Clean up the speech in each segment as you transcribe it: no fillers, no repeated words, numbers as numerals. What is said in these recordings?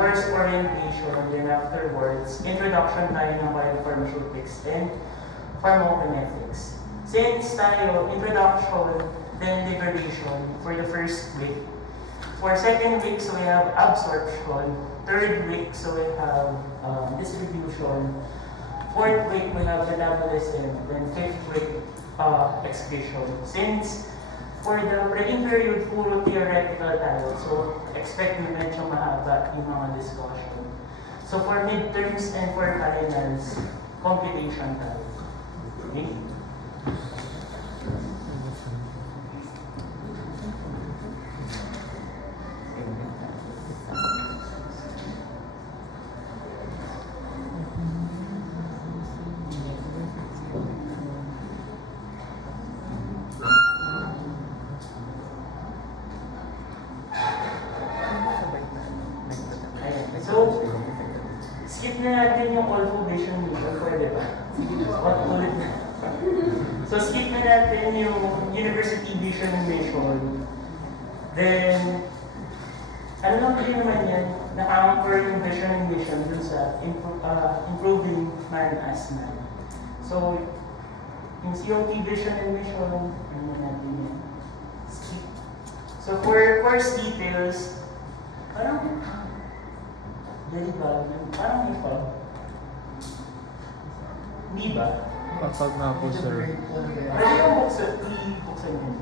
course orientation, then afterwards, introduction tayo ng biopharmaceutics and pharmacokinetics. Since tayo, introduction, then liberation for the first week. For second week, so we have absorption. Third week, so we have distribution. Fourth week, we have metabolism. Then fifth week, excretion. Since for the breaking period, puro theoretical tayo. So, expect na medyo mahaba yung mga discussion. So, for midterms and for finals, computation tayo. Okay? So, skip na natin yung all vision mission, pwede ba? Ulit na. So, skip na natin yung university vision mission. Then, ano lang din naman yan, na-anchor yung vision and mission dun sa improving man as man. So, yung COP vision and mission, ano natin yan? Skip. So, for course details, parang very bad. Parang may fog. Hindi ba? Patag na po, sir. Pwede yung buksan yun.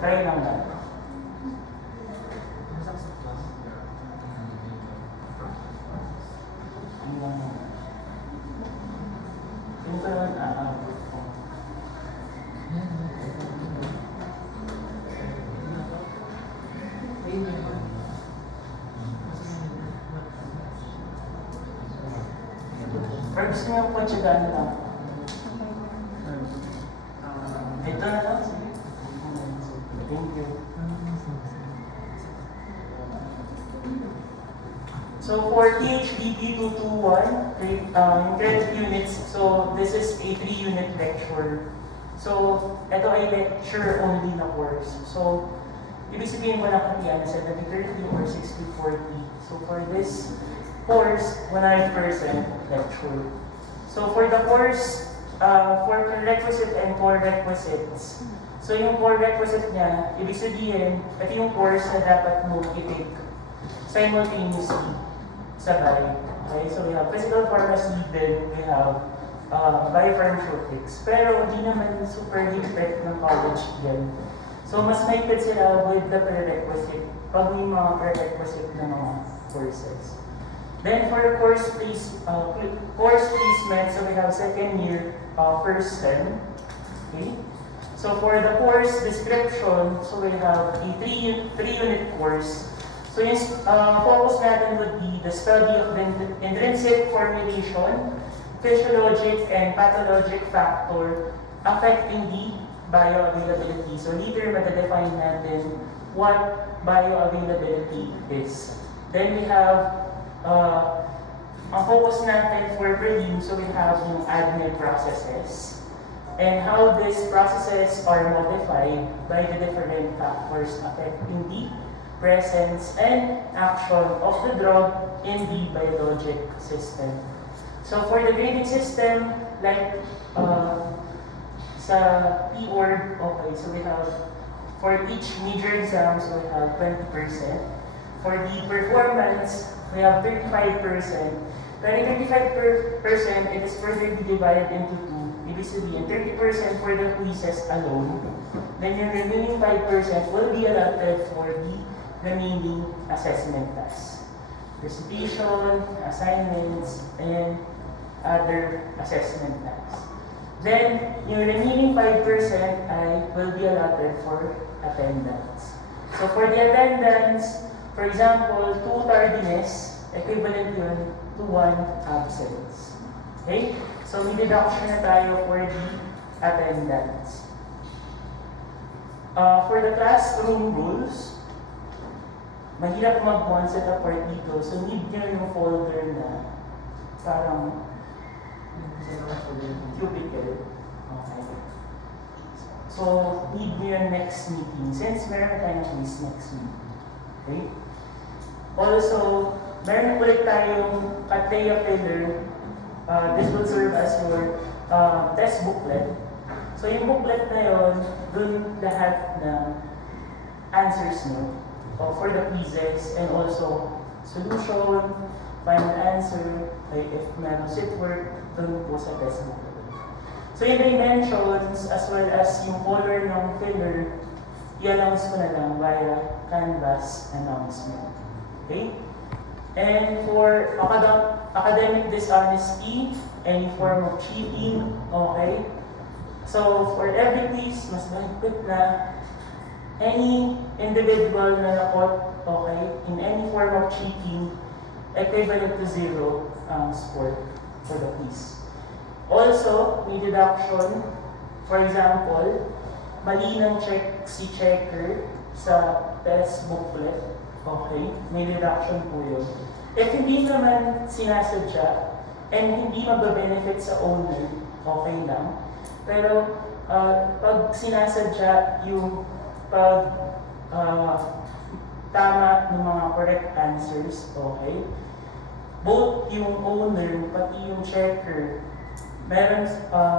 Try lang natin. Yung parang pero gusto niyo po tsagaan lang. Ito na lang. Thank you. So for Phbp 221, yung credit units, so this is a 3-unit lecture. So ito ay lecture only na course. So ibig sabihin mo lang katiyan na 70-30 or 60-40. So for this course, 100% lecture. So for the course, for prerequisite and core requisites, so yung core requisite niya, ibig sabihin, ito yung course na dapat mo i-take simultaneously sabay. Okay, so we have physical pharmacy, then we have biopharmaceutics. Pero hindi naman super higpit ng college yan. So mas mahigpit sila with the prerequisite, pag may mga prerequisite na mga courses. Then for course placement, so we have second year, first sem. Okay. So for the course description, so we have a 3-unit course. So yung focus natin would be the study of the intrinsic formulation, physiologic and pathologic factor affecting the bioavailability. So later, mata-define natin what bioavailability is. Then we have ang focus natin for prelim, so we have yung ADME processes and how these processes are modified by the different factors affecting the presence and action of the drug in the biologic system. So for the grading system, like sa P-Org, okay, so we have for each major exam, so we have 20%. For the performance, we have 35%. Pero 35%, it is further divided into two. Ibig sabihin, 30% for the quizzes alone. Then yung remaining 5% will be allotted for the remaining assessment tasks. Recitation, assignments, and other assessment tasks. Then, yung remaining 5% will be allotted for attendance. So for the attendance, for example, 2 tardiness, equivalent yun to 1 absence. Okay? So may deduction na tayo for the attendance. For the classroom rules, mahirap mag-one set apart dito. So need nyo yung folder na parang cubicle. Okay. So need nyo yung next meeting since meron tayong quiz next meeting. Okay? Also, meron ulit tayong CATEA filler. This will serve as your test booklet. So yung booklet na yun, dun lahat ng answers nyo for the quizzes and also solution, final answer, like if meron sit work, dun po sa test booklet. So yung dimensions as well as yung color ng filler, i-announce ko na lang via Canvas announcement. Okay? And for academic dishonesty, any form of cheating, okay? So for every quiz, mas mahigpit na any individual na nakot, okay, in any form of cheating, equivalent to 0 ang score for the quiz. Also, may deduction. For example, mali ng check si checker sa test booklet. Okay, may deduction po yun. If hindi naman sinasadya and hindi magbe-benefit sa owner, okay lang. Pero pag sinasadya yung pag tama ng mga correct answers, okay, both yung owner pati yung checker, meron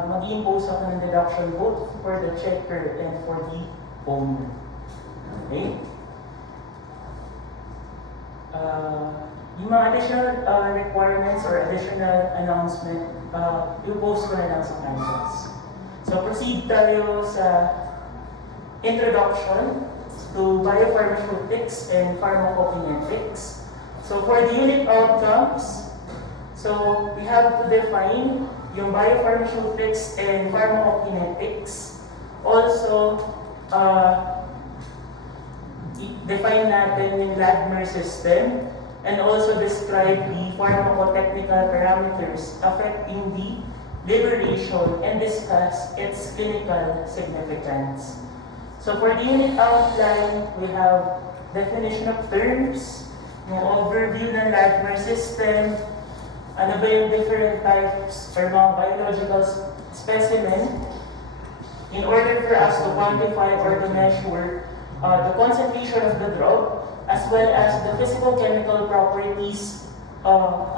mag-impose ako ng deduction both for the checker and for the owner. Okay? Yung mga additional requirements or additional announcement, i-post ko na lang sa Canvas. So proceed tayo sa introduction to biopharmaceutics and pharmacokinetics. So for the unit outcomes, so we have to define yung biopharmaceutics and pharmacokinetics. Also, define natin yung Ladmer system and also describe the pharmacotechnical parameters affecting the liberation and discuss its clinical significance. So for the unit outline, we have definition of terms, yung overview ng Ladmer system, ano ba yung different types or mga biological specimen in order for us to quantify or to measure the concentration of the drug as well as the physical chemical properties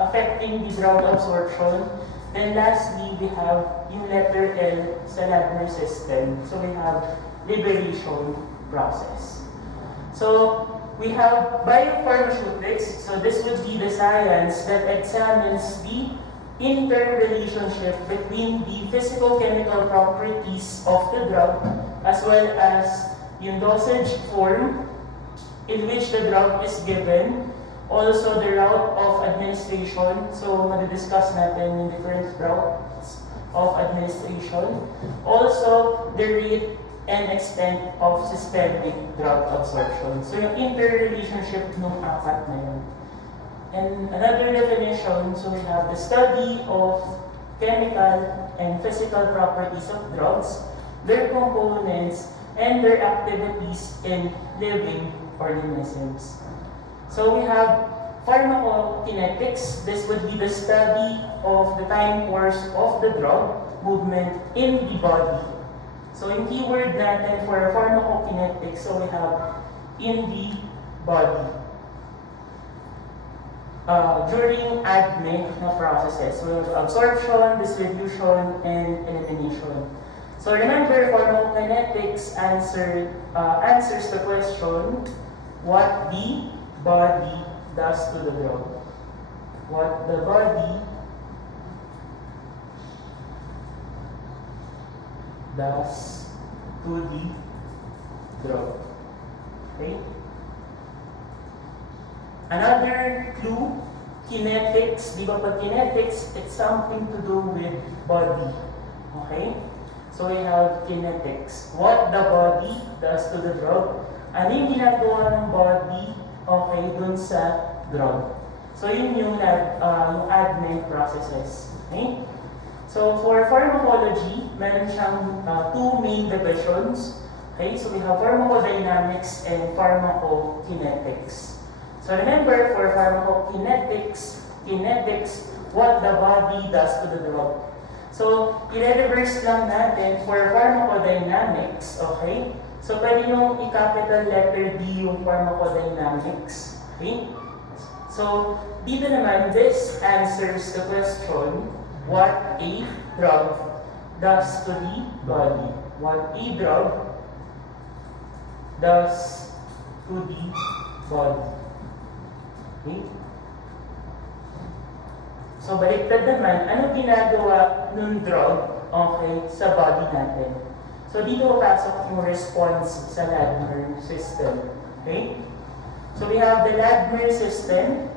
affecting the drug absorption. Then lastly, we have yung letter L sa Ladmer system. So we have liberation process. So we have biopharmaceutics. So this would be the science that examines the interrelationship between the physical chemical properties of the drug as well as yung dosage form in which the drug is given, also the route of administration. So madidiscuss natin yung different routes of administration. Also the rate and extent of systemic drug absorption. So yung interrelationship ng apat na yun. And another definition, so we have the study of chemical and physical properties of drugs, their components, and their activities in living organisms. So we have pharmacokinetics. This would be the study of the time course of the drug movement in the body. So yung keyword natin for pharmacokinetics, so we have in the body. During ADME na processes, we have absorption, distribution, and elimination. So remember, pharmacokinetics answers the question, what the body does to the drug. What the body does to the drug. Okay? Another clue, kinetics. Di ba pag kinetics, it's something to do with body. Okay? So we have kinetics. What the body does to the drug. Ano yung ginagawa ng body, okay, dun sa drug. So yun yung ADME processes. Okay? So for pharmacology, meron siyang two main divisions. Okay, so we have pharmacodynamics and pharmacokinetics. So remember, for pharmacokinetics, what the body does to the drug. So i-reverse lang natin for pharmacodynamics, okay? So pwede nyo i-capital letter D yung pharmacodynamics, okay? So, dito naman, this answers the question, what a drug does to the body. What a drug does to the body. Okay? So, baliktad naman, ano ginagawa ng drug, okay, sa body natin? So, dito papasok yung response sa Ladmer system. Okay? So, we have the Ladmer system.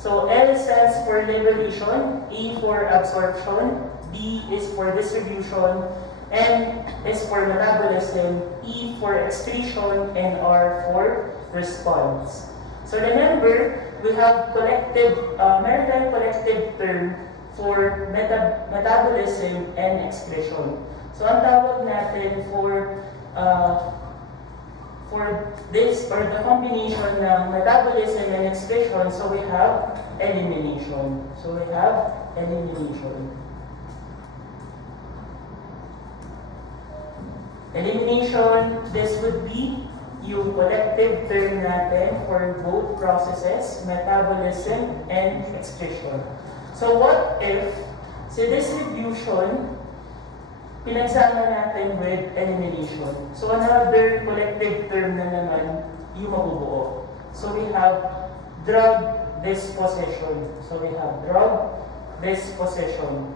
So, L stands for liberation, A for absorption, D is for distribution, M is for metabolism, E for excretion, and R for response. So, remember, we have maritime collective term for metabolism and excretion. So, ang tawag natin for this or the combination ng metabolism and excretion, so we have elimination. So, we have elimination. Elimination, this would be yung collective term natin for both processes, metabolism and excretion. So what if si distribution, pinagsama natin with elimination? So another collective term na naman yung mabubuo. So we have drug disposition. So we have drug disposition.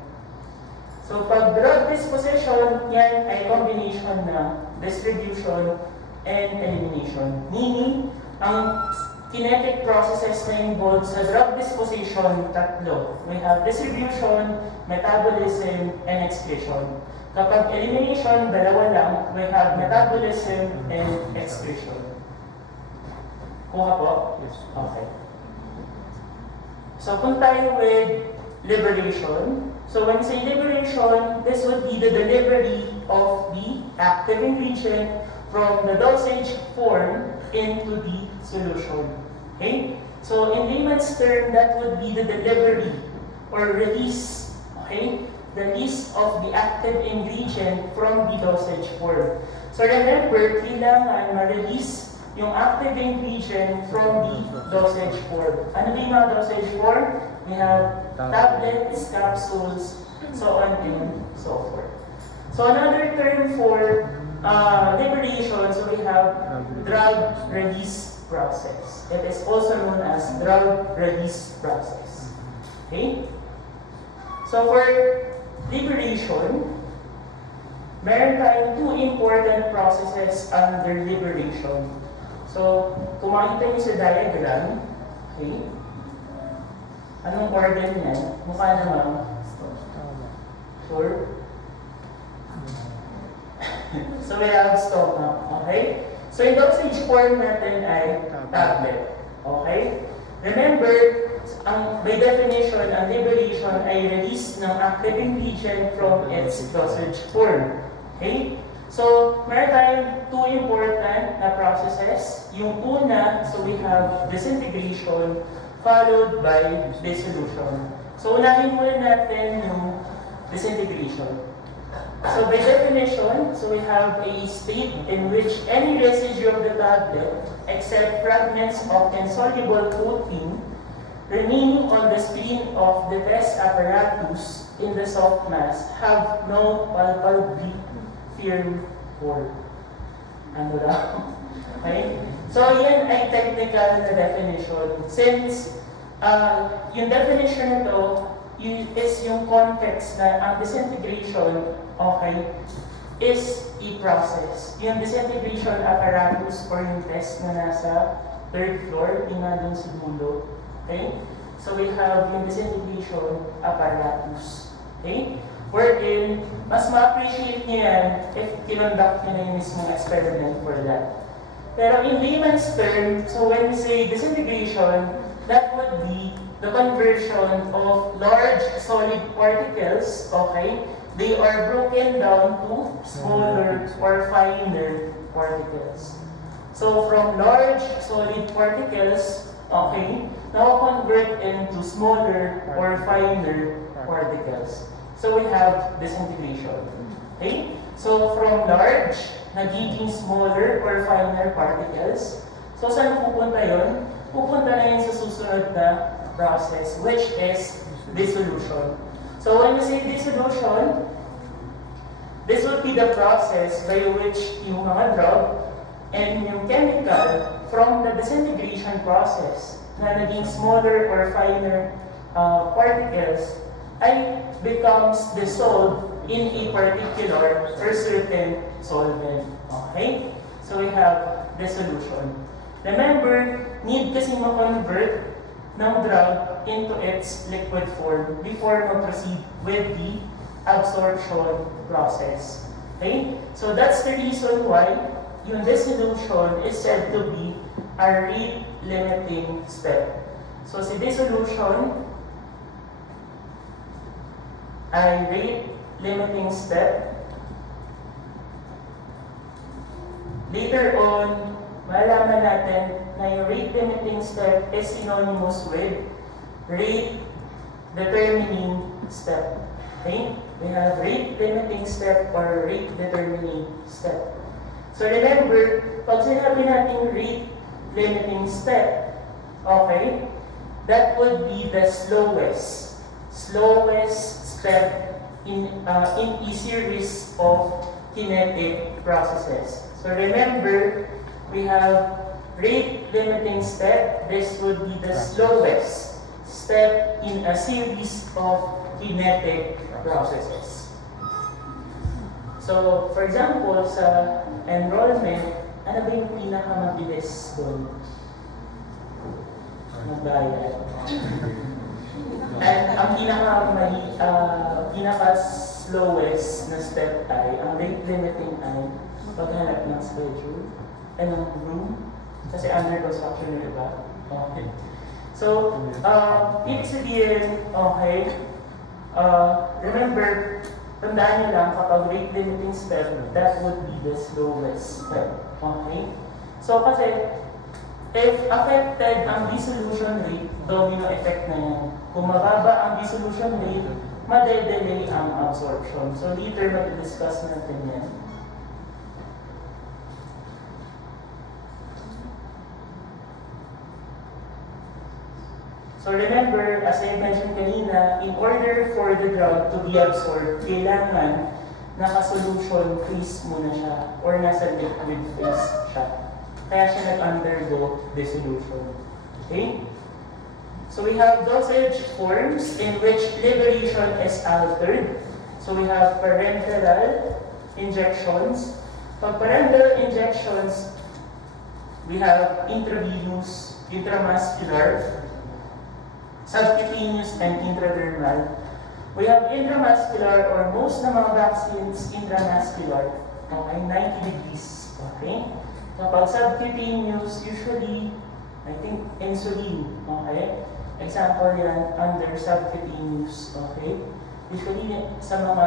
So pag drug disposition, yan ay combination na distribution and elimination. Meaning, ang kinetic processes na involved sa drug disposition, tatlo. We have distribution, metabolism, and excretion. Kapag elimination, dalawa lang. We have metabolism and excretion. Kuha po? Yes. Okay. So kung tayo with liberation, so when we say liberation, this would be the delivery of the active ingredient from the dosage form into the solution. Okay? So in layman's term, that would be the delivery or release, okay? The release of the active ingredient from the dosage form. So remember, kailangan ma-release yung active ingredient from the dosage form. Ano ba yung mga dosage form? We have tablets, capsules, so on and so forth. So another term for liberation, so we have drug release process. It is also known as drug release process. Okay? So for liberation, meron tayong two important processes under liberation. So, kung makita niyo sa diagram, okay? Anong organ niyan? Mukha naman. Sure? So we have stomach, okay? So yung dosage form natin ay tablet, okay? Remember, by definition, ang liberation ay release ng active ingredient from its dosage form, okay? So, meron tayong two important na processes. Yung una, so we have disintegration followed by dissolution. So, unahin muna natin yung disintegration. So by definition, so we have a state in which any residue of the tablet, except fragments of insoluble protein, remaining on the screen of the test apparatus in the soft mass, have no palpably firm form. Ano daw? Okay? So yan ay technical na definition. Since yung definition na to, is yung context na ang disintegration, okay, is a process. Yung disintegration apparatus or yung test na nasa third floor, yung nandun sa dulo. Okay? So we have yung disintegration apparatus. Okay? Wherein, mas ma-appreciate niyo yan if kinonduct niyo na yung mismong experiment for that. Pero in layman's term, so when we say disintegration, that would be the conversion of large solid particles, okay? They are broken down to smaller or finer particles. So from large solid particles, okay, now convert into smaller or finer particles. So we have disintegration. Okay? So from large, nagiging smaller or finer particles. So saan pupunta yun? pupunta na yun sa susunod na process, which is dissolution. So when you say dissolution, this would be the process by which yung mga drug and yung chemical from the disintegration process na naging smaller or finer particles ay becomes dissolved in a particular or certain solvent. Okay? So we have dissolution. Remember, need kasi ma-convert ng drug into its liquid form before ma-proceed with the absorption process. Okay? So that's the reason why yung dissolution is said to be a rate-limiting step. So si dissolution ay rate-limiting step. Later on, malaman natin na yung rate-limiting step is synonymous with rate-determining step. Okay? We have rate-limiting step or rate-determining step. So remember, pag sinabi natin rate-limiting step, okay, that would be the slowest step in a series of kinetic processes. So remember, we have rate-limiting step. This would be the slowest step in a series of kinetic processes. So, for example, sa enrollment, ano ba yung pinakamabilis doon? Magbayad. At ang pinaka-slowest na step ay, ang rate-limiting ay paghanap ng schedule, ng room, kasi under construction yung iba. Okay. So, ibig sabihin, okay, remember, tandaan nyo lang, kapag rate-limiting step, that would be the slowest step. Okay? So, kasi, if affected ang dissolution rate, domino effect na yan. Kung mababa ang dissolution rate, madedelay ang absorption. So, later, mag-discuss natin yan. So remember, as I mentioned kanina, in order for the drug to be absorbed, kailangan naka-solution phase muna siya or nasa liquid phase siya. Kaya siya nag-undergo dissolution. Okay? So we have dosage forms in which liberation is altered. So we have parenteral injections. Pag parenteral injections, we have intravenous, intramuscular, subcutaneous, and intradermal. We have intramuscular, or most ng mga vaccines, intramuscular. Okay, 90 degrees. Okay? Kapag subcutaneous, usually, I think, insulin. Okay? Example yan, under subcutaneous. Okay? Usually, sa mga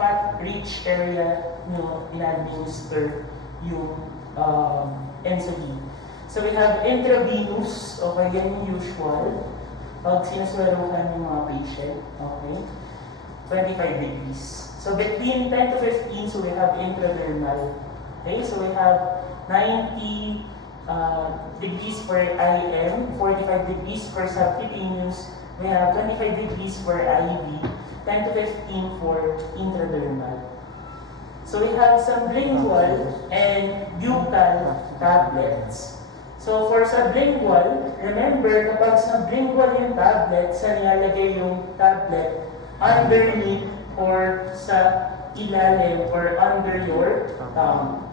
fat-rich area nyo, in-administer yung insulin. So we have intravenous, okay, yan yung usual. Pag sinusweruhan yung mga patient, okay, 25 degrees. So between 10 to 15, so we have intradermal. Okay, so we have 90 degrees for IM, 45 degrees for subcutaneous, we have 25 degrees for IV, 10 to 15 for intradermal. So we have sublingual and buccal tablets. So for sublingual, remember kapag sublingual yung tablet, sa nilalagay yung tablet underneath or sa ilalim or under your tongue.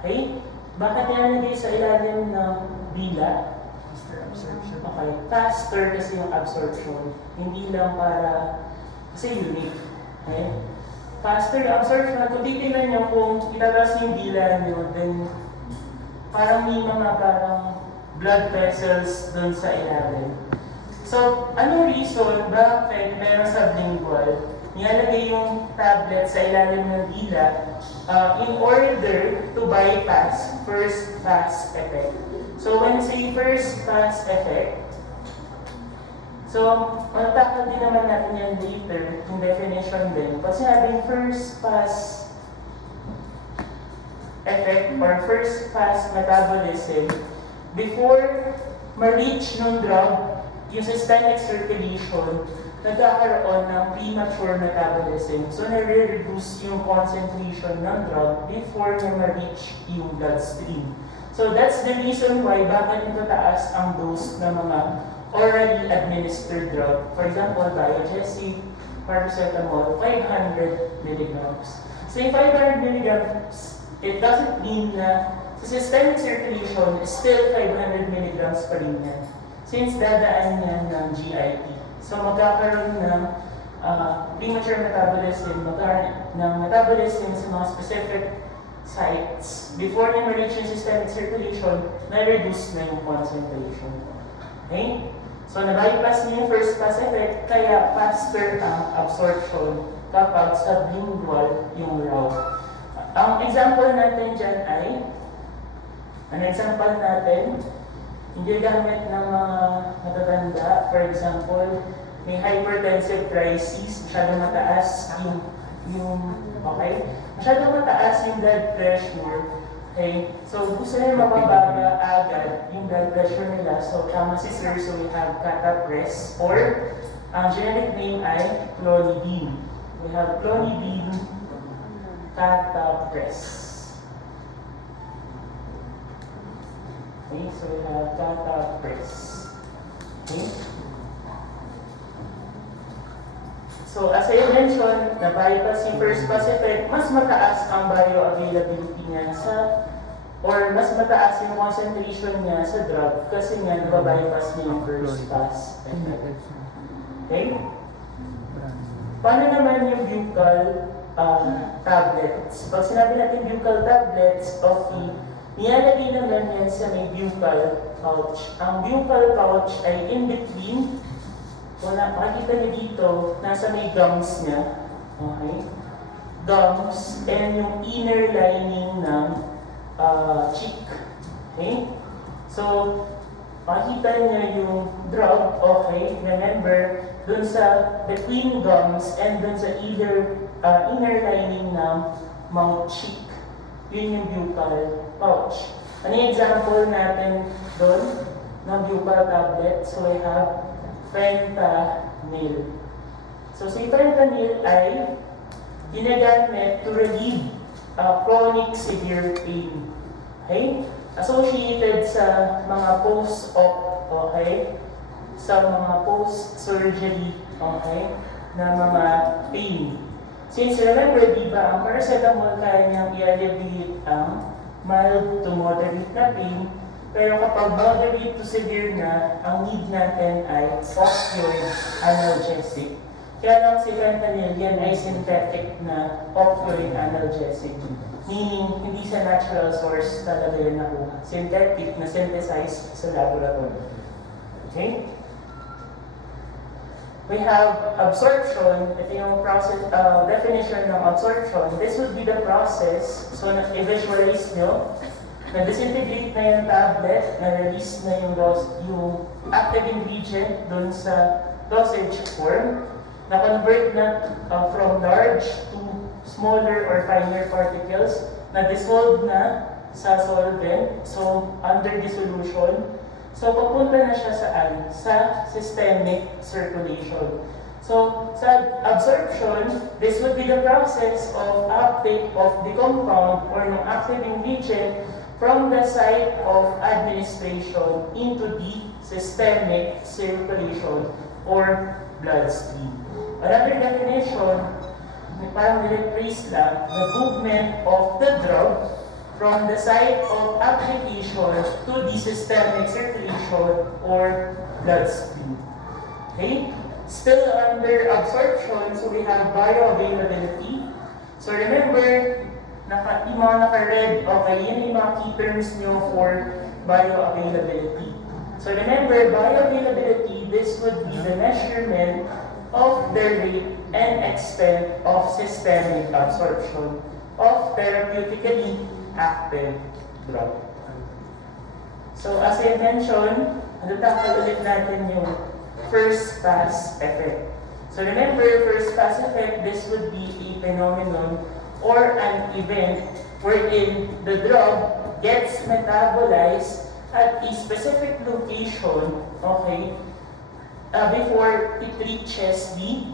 Okay? Bakit nilalagay sa ilalim ng dila? Okay. Faster kasi yung absorption. Hindi lang para, kasi unique. Okay? Faster yung absorption. Kung titignan nyo, kung itabas yung dila nyo, then parang may mga parang blood vessels dun sa ilalim. So, anong reason bakit meron sublingual? Nilalagay yung tablet sa ilalim ng dila in order to bypass first pass effect. So, when you say first pass effect, so, matakal din naman natin yan later, yung definition din. Pag sinabing first pass effect or first pass metabolism, before ma-reach ng drug, yung systemic circulation, nagkakaroon ng premature metabolism. So, nare-reduce yung concentration ng drug before na ma-reach yung bloodstream. So, that's the reason why bakit natataas ang dose ng mga orally administered drug. For example, Diagesic, paracetamol, 500 milligrams. So, yung 500 milligrams, it doesn't mean na sa systemic circulation, still 500 milligrams pa rin yan. Since dadaan yan ng GIP. So, magkakaroon ng premature metabolism, magkakaroon ng metabolism sa mga specific sites. Before na ma-reach yung systemic circulation, na-reduce na yung concentration. Okay? So, na-bypass niya yung first pass effect, kaya faster ang absorption kapag sublingual yung route. Ang example natin dyan ay, hindi gamit ng mga matatanda. For example, may hypertensive crisis, masyadong mataas masyadong mataas yung blood pressure. Okay? So, gusto nila mapababa agad yung blood pressure nila. So, tama si Sir, so we have catapres, or ang generic name ay clonidine. We have clonidine catapres. Okay, so we have catapres. Okay? So, as I mentioned, na-bypass yung first pass effect, mas mataas ang bioavailability niya or mas mataas yung concentration niya sa drug kasi nga nababypass niya yung first pass effect. Okay? Paano naman yung buccal tablets? Pag sinabi natin buccal tablets, okay, nilalagay naman yan sa may buccal pouch. Ang buccal pouch ay in between. Kung makikita niyo dito, nasa may gums niya. Okay? Gums and yung inner lining ng cheek. Okay? So, makikita niyo yung drug. Okay? Remember, dun sa between gums and dun sa inner lining ng mouth cheek. Yun yung buccal pouch. Ano yung example natin doon ng buccal tablet? So, we have fentanyl. So, si fentanyl ay ginagamit to relieve chronic severe pain. Okay? Associated sa mga post-op, okay? Sa mga post-surgery, okay? Na mga pain. Since remember, di ba, ang paracetamol kaya niyang i-alleviate ang mild to moderate na pain, pero kapag moderate to severe na, ang need natin ay opioid analgesic. Kaya lang si fentanyl, yan ay synthetic na opioid analgesic. Meaning, hindi sa natural source talaga yun nakuha. Synthetic na synthesized sa laboratory. Okay? We have absorption. Ito yung process, definition ng absorption. This would be the process. So, i-visualize nyo. Na-disintegrate na yung tablet, na-release na yung active ingredient dun sa dosage form, na-convert na from large to smaller or finer particles, na-dissolve na sa solvent, so under dissolution. So, papunta na siya saan? Sa systemic circulation. So, sa absorption, this would be the process of uptake of the compound or ng active ingredient from the site of administration into the systemic circulation or bloodstream. Another definition, parang nireplace lang, the movement of the drug from the site of application to the systemic circulation or bloodstream. Okay? Still under absorption, so we have bioavailability. So remember, yung mga naka-red, okay, yun yung mga key terms nyo for bioavailability. So remember, bioavailability, this would be the measurement of the rate and extent of systemic absorption of therapeutically active drug. So as I mentioned, natakal ulit natin yung first pass effect. So remember, first pass effect, this would be a phenomenon or an event wherein the drug gets metabolized at a specific location, okay, before it reaches the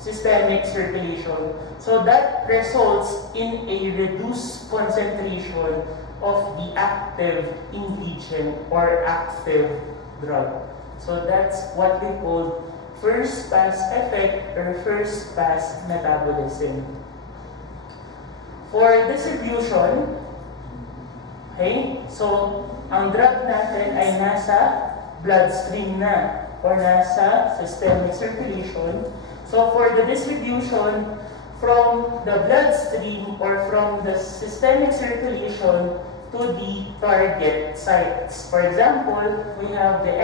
systemic circulation. So that results in a reduced concentration of the active ingredient or active drug. So that's what we call first pass effect or first pass metabolism. For distribution, okay, so ang drug natin ay nasa bloodstream na or nasa systemic circulation. So for the distribution from the bloodstream or from the systemic circulation to the target sites. For example, we have the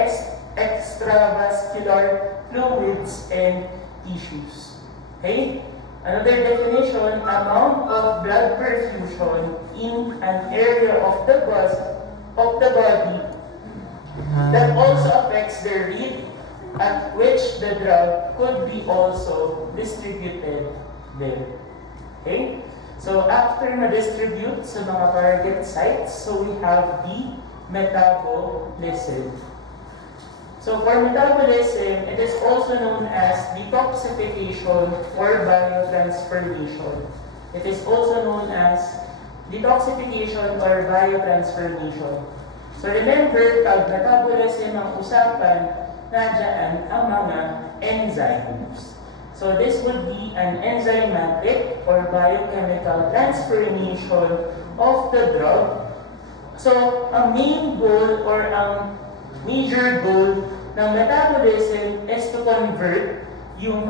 extravascular fluids and tissues. Okay? Another definition, amount of blood perfusion in an area of the body that also affects the rate at which the drug could be also distributed there. Okay? So after na-distribute sa mga target sites, so we have the metabolism. So for metabolism, it is also known as detoxification or biotransformation. It is also known as detoxification or biotransformation. So remember, pag metabolism ang usapan, nandiyan ang mga enzymes. So this would be an enzymatic or biochemical transformation of the drug. So ang main goal or ang major goal ng metabolism is to convert yung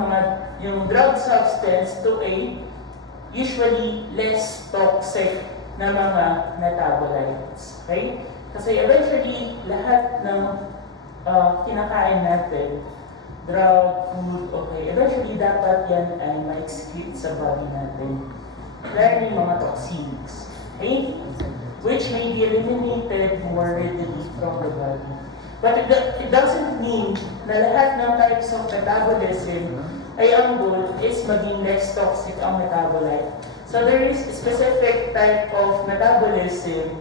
drug substance to a usually less toxic na mga metabolites. Okay? Kasi eventually, lahat ng kinakain natin, drug, food, okay, eventually dapat yan ay ma-excrete sa body natin. Lalo yung mga toxins. Okay? Which may be eliminated more readily from the body. But it doesn't mean na lahat ng types of metabolism ay ang goal is maging less toxic ang metabolite. So there is a specific type of metabolism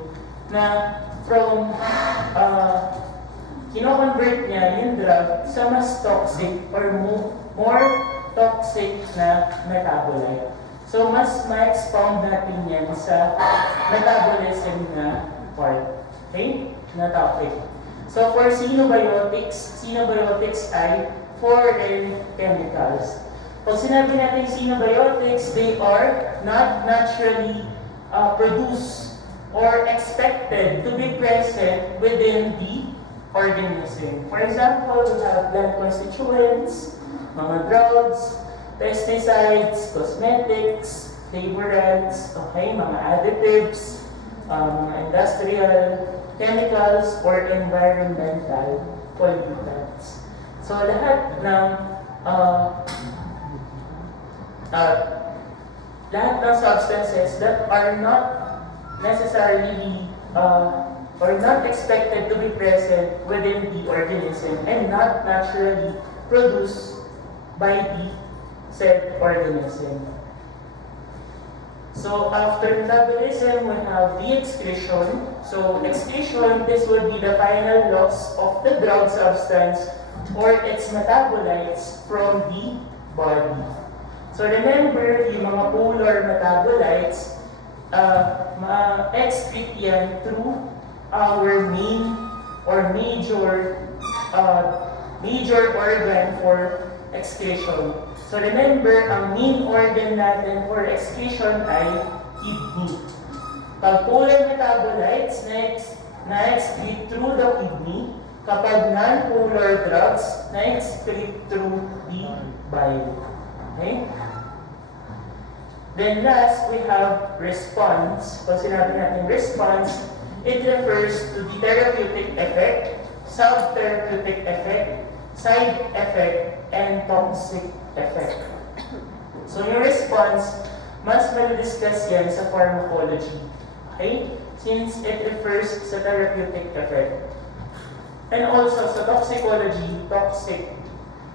na from kino-convert niya yung drug sa mas toxic or more toxic na metabolite. So mas ma-expound natin yan sa metabolism na part. Okay? Na topic. So for xenobiotics ay foreign chemicals. Pag sinabi natin xenobiotics, they are not naturally produced or expected to be present within the organism. For example, we have plant constituents, mga drugs, pesticides, cosmetics, flavorants, okay, mga additives, mga industrial chemicals, or environmental pollutants. So lahat ng substances that are not necessarily or not expected to be present within the organism and not naturally produced by the said organism. So after metabolism, we have the excretion. So excretion, this would be the final loss of the drug substance or its metabolites from the body. So remember, yung mga polar metabolites, ma-excrete yan through our main or major organ for excretion. So remember, ang main organ natin for excretion ay kidney. Pag polar metabolites na-excrete through the kidney, kapag non-polar drugs na-excrete through the bile. Okay? Then last, we have response. Pag sinabi natin response, it refers to the therapeutic effect, sub-therapeutic effect, side effect, and toxic effect. So yung response, mas ma-discuss yan sa pharmacology. Okay? Since it refers sa therapeutic effect. And also sa toxicology, toxic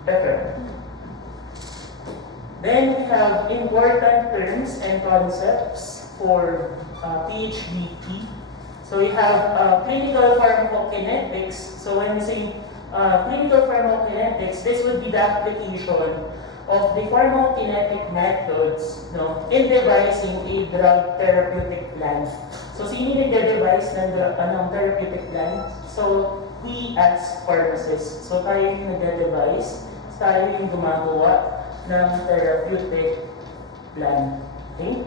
effect. Then we have important terms and concepts for Phbp. So we have clinical pharmacokinetics. So when we say clinical pharmacokinetics, this would be the application of the pharmacokinetic methods, no, in devising a drug therapeutic plan. So sino nagde-devise ng therapeutic plan? So we as pharmacists. So tayo yung nagde-devise, tayo yung gumagawa ng therapeutic plan. Okay?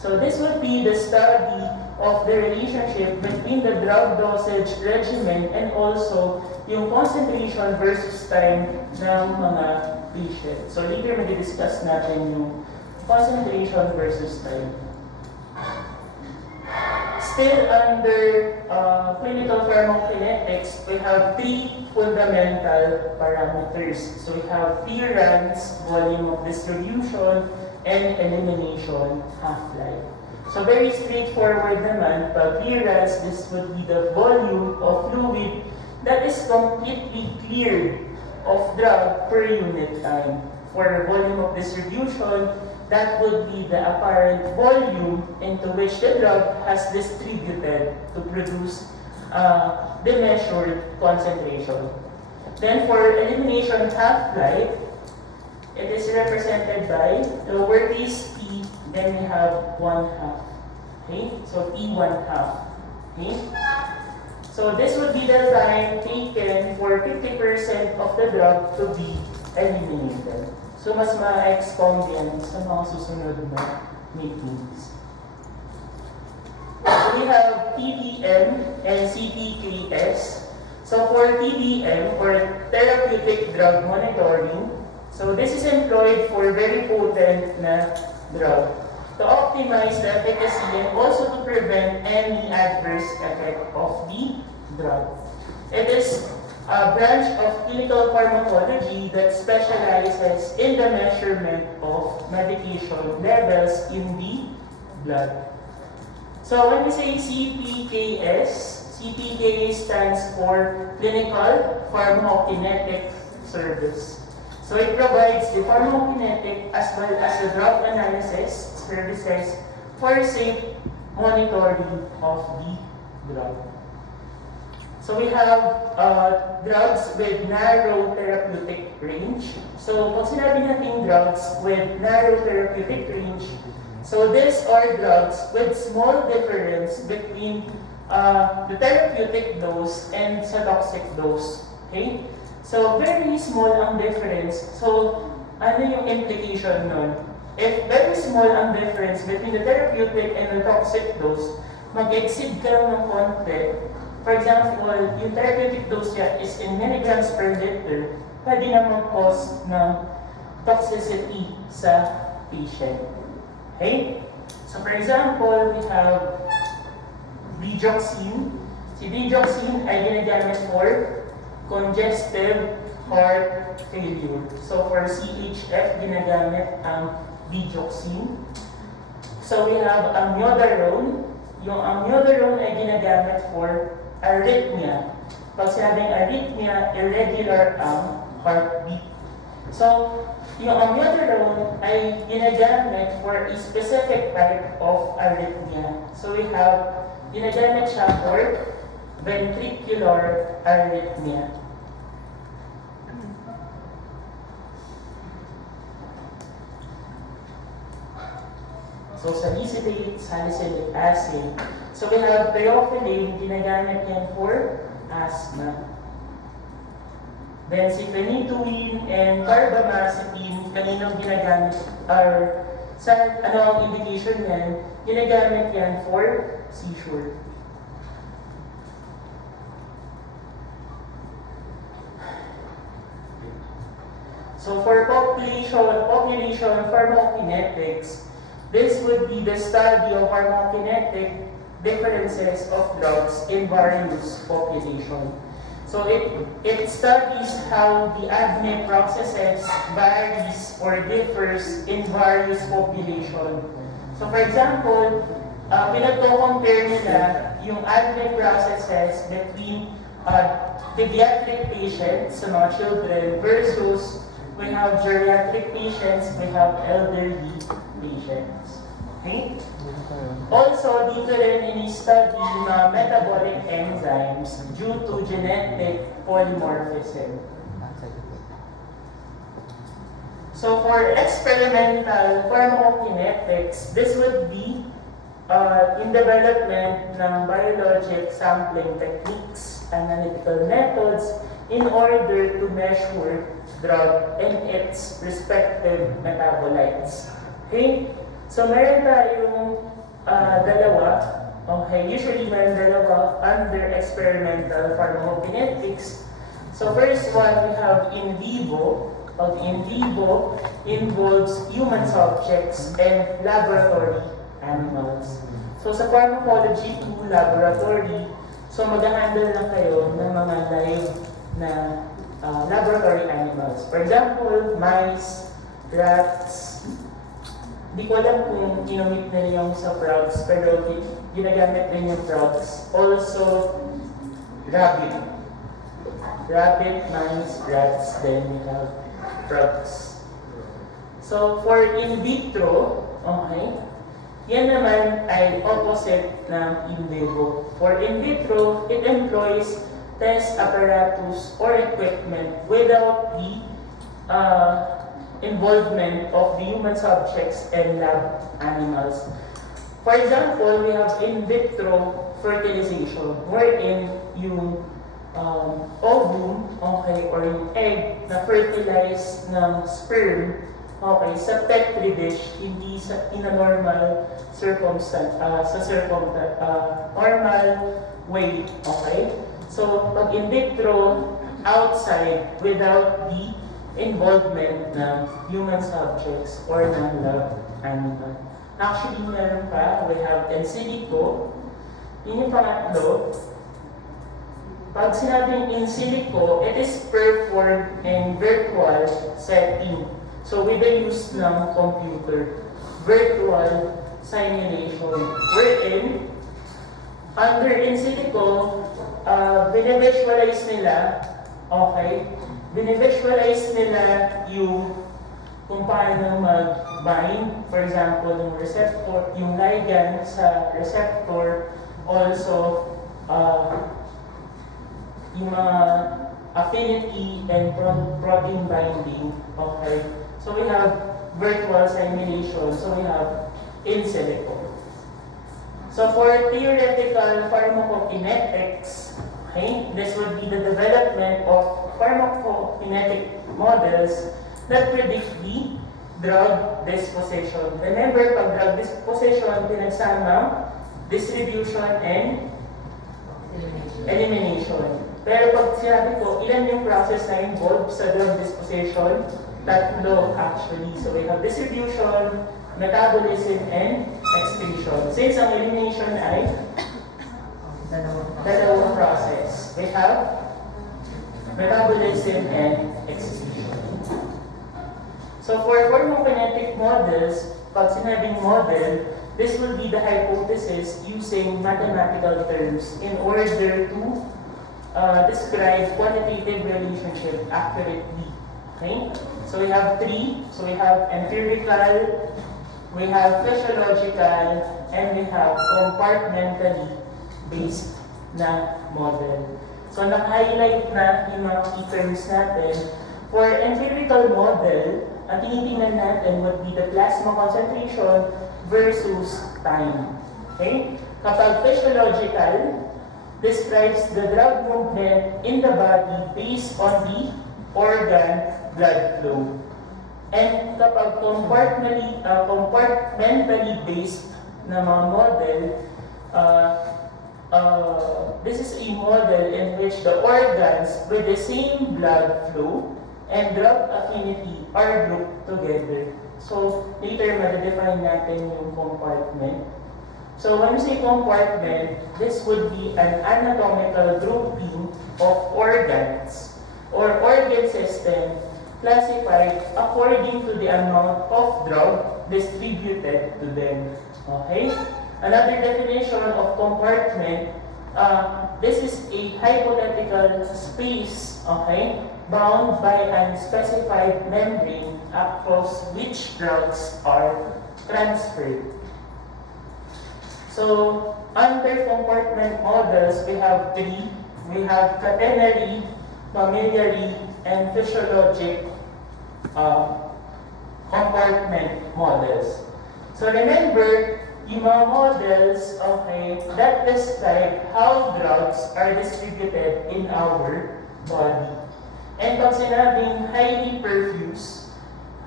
So this would be the study of the relationship between the drug dosage regimen and also yung concentration versus time ng mga patient. So later mag-discuss natin yung concentration versus time. Still under clinical pharmacokinetics, we have three fundamental parameters. So we have clearance, volume of distribution, and elimination half-life. So very straightforward naman, pag clearance, this would be the volume of fluid that is completely cleared of drug per unit time. For volume of distribution, that would be the apparent volume into which the drug has distributed to produce the measured concentration. Then for elimination half-life, it is represented by lowercase t, then we have 1/2. Okay? So t1/2. Okay? So this would be the time taken for 50% of the drug to be eliminated. So mas ma-expand yan sa mga susunod na meetings. So we have TBM and CPKS. So for TBM, or therapeutic drug monitoring, so this is employed for very potent na drug to optimize the efficacy and also to prevent any adverse effect of the drug. It is a branch of clinical pharmacology that specializes in the measurement of medication levels in the blood. So when we say CPKS, CPKS stands for Clinical Pharmacokinetic Service. So it provides the pharmacokinetic as well as the drug analysis services for safe monitoring of the drug. So we have drugs with narrow therapeutic range. So pag sinabi natin drugs with narrow therapeutic range, so these are drugs with small difference between the therapeutic dose and sa toxic dose. Okay? So very small ang difference. So ano yung implication nun? If very small ang difference between the therapeutic and the toxic dose, mag-exceed ka lang ng konti. For example, yung therapeutic dose niya is in milligrams per liter, pwede na mag-cause ng toxicity sa patient. Okay? So for example, we have digoxin. Si digoxin ay ginagamit for congestive heart failure. So for CHF, ginagamit ang digoxin. So we have amiodarone. Yung amiodarone ay ginagamit for arrhythmia. Pag sinabing arrhythmia, irregular ang heartbeat. So, yung amiodarone ay ginagamit for a specific type of arrhythmia. So we have, ginagamit siya for ventricular arrhythmia. So salicylate, salicylic acid. So we have theophylline, ginagamit yan for asthma. Then si phenytoin and carbamazepine, kaninang ginagamit, or sa ano ang indication yan, ginagamit yan for seizure. So for population pharmacokinetics, this would be the study of pharmacokinetic differences of drugs in various population. So it studies how the ADME processes varies or differs in various population. So for example, pinagko-compare nila yung ADME processes between pediatric patients, sa mga children, versus we have geriatric patients, we have elderly patients. Okay? Hindi na tayo. Also, dito rin in-study mga metabolic enzymes due to genetic polymorphism. So for experimental pharmacokinetics, this would be in development ng biologic sampling techniques, analytical methods, in order to measure drug and its respective metabolites. Okay? So meron tayong dalawa. Okay, usually meron dalawa under experimental pharmacokinetics. So first one, we have in vivo. Pag in vivo involves human subjects and laboratory animals. So sa pharmacology 2 laboratory, so mag-handle lang kayo ng mga live na laboratory animals. For example, mice, rats. Hindi ko alam kung ginamit nila yung sa frogs, pero ginagamit din yung frogs. Also, rabbit. Rabbit, mice, rats, then we have frogs. So, for in vitro, okay, yan naman ay opposite ng in vivo. For in vitro, it employs test apparatus or equipment without the involvement of the human subjects and lab animals. For example, we have in vitro fertilization, wherein yung ovum, okay, or yung egg na fertilize ng sperm, okay, sa petri dish, hindi sa in a normal circumstance, normal way, okay? So, pag in vitro, outside, without the involvement ng human subjects or ng lab animal. Actually, meron pa, we have in silico. Yun yung pangatlo. Pag sinabing in silico, it is performed in virtual setting. So, with the use ng computer, virtual simulation. Wherein, under in silico, binivisualize nila, okay, binivisualize nila yung kung paano mag-bind, for example, yung receptor, yung ligand sa receptor, also yung mga affinity and protein binding, okay? So we have virtual simulation, so we have in silico. So for theoretical pharmacokinetics, okay, this would be the development of pharmacokinetic models that predict the drug disposition. Remember, pag drug disposition, pinagsama distribution and elimination. Pero pag sinabi ko, ilan yung process na involved sa drug disposition? Tatlo actually. So we have distribution, metabolism, and excretion. Since ang elimination ay dalawang process. We have metabolism and excretion. So for pharmacokinetic models, pag sinabing model, this will be the hypothesis using mathematical terms in order to describe quantitative relationship accurately. Okay? So we have three. So we have empirical, we have physiological, and we have compartmentally based na model. So naka-highlight na yung mga key terms natin. For empirical model, ang tinitingnan natin would be the plasma concentration versus time. Okay? Kapag physiological, describes the drug movement in the body based on the organ blood flow. And kapag compartmentally based na mga model, this is a model in which the organs with the same blood flow and drug affinity are grouped together. So, later, ma-define natin yung compartment. So, when we say compartment, this would be an anatomical grouping of organs or organ system classified according to the amount of drug distributed to them. Okay? Another definition of compartment, this is a hypothetical space, okay, bound by an specified membrane across which drugs are transferred. So, under compartment models, we have three. We have catenary, mammillary, and physiologic compartment models. So remember, yung mga models, okay, that describe how drugs are distributed in our body. And pag sinabing highly perfused,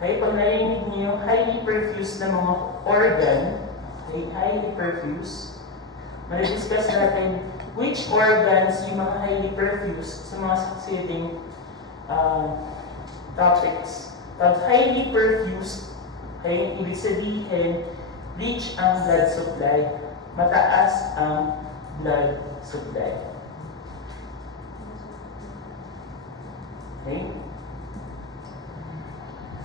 okay, pag narinig niyo highly perfused na mga organ, okay, highly perfused, ma-discuss natin which organs yung mga highly perfused sa mga succeeding topics. Pag highly perfused, okay, ibig sabihin, rich ang blood supply. Mataas ang blood supply. Okay?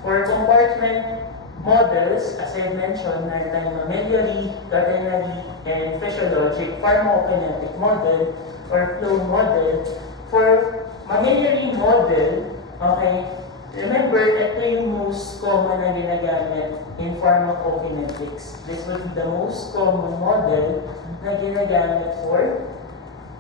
For compartment models, as I mentioned, meron tayong mammillary, catenary, and physiologic pharmacokinetic model or flow model. For mammillary model, okay, remember, ito yung most common na ginagamit in pharmacokinetics. This would be the most common model na ginagamit for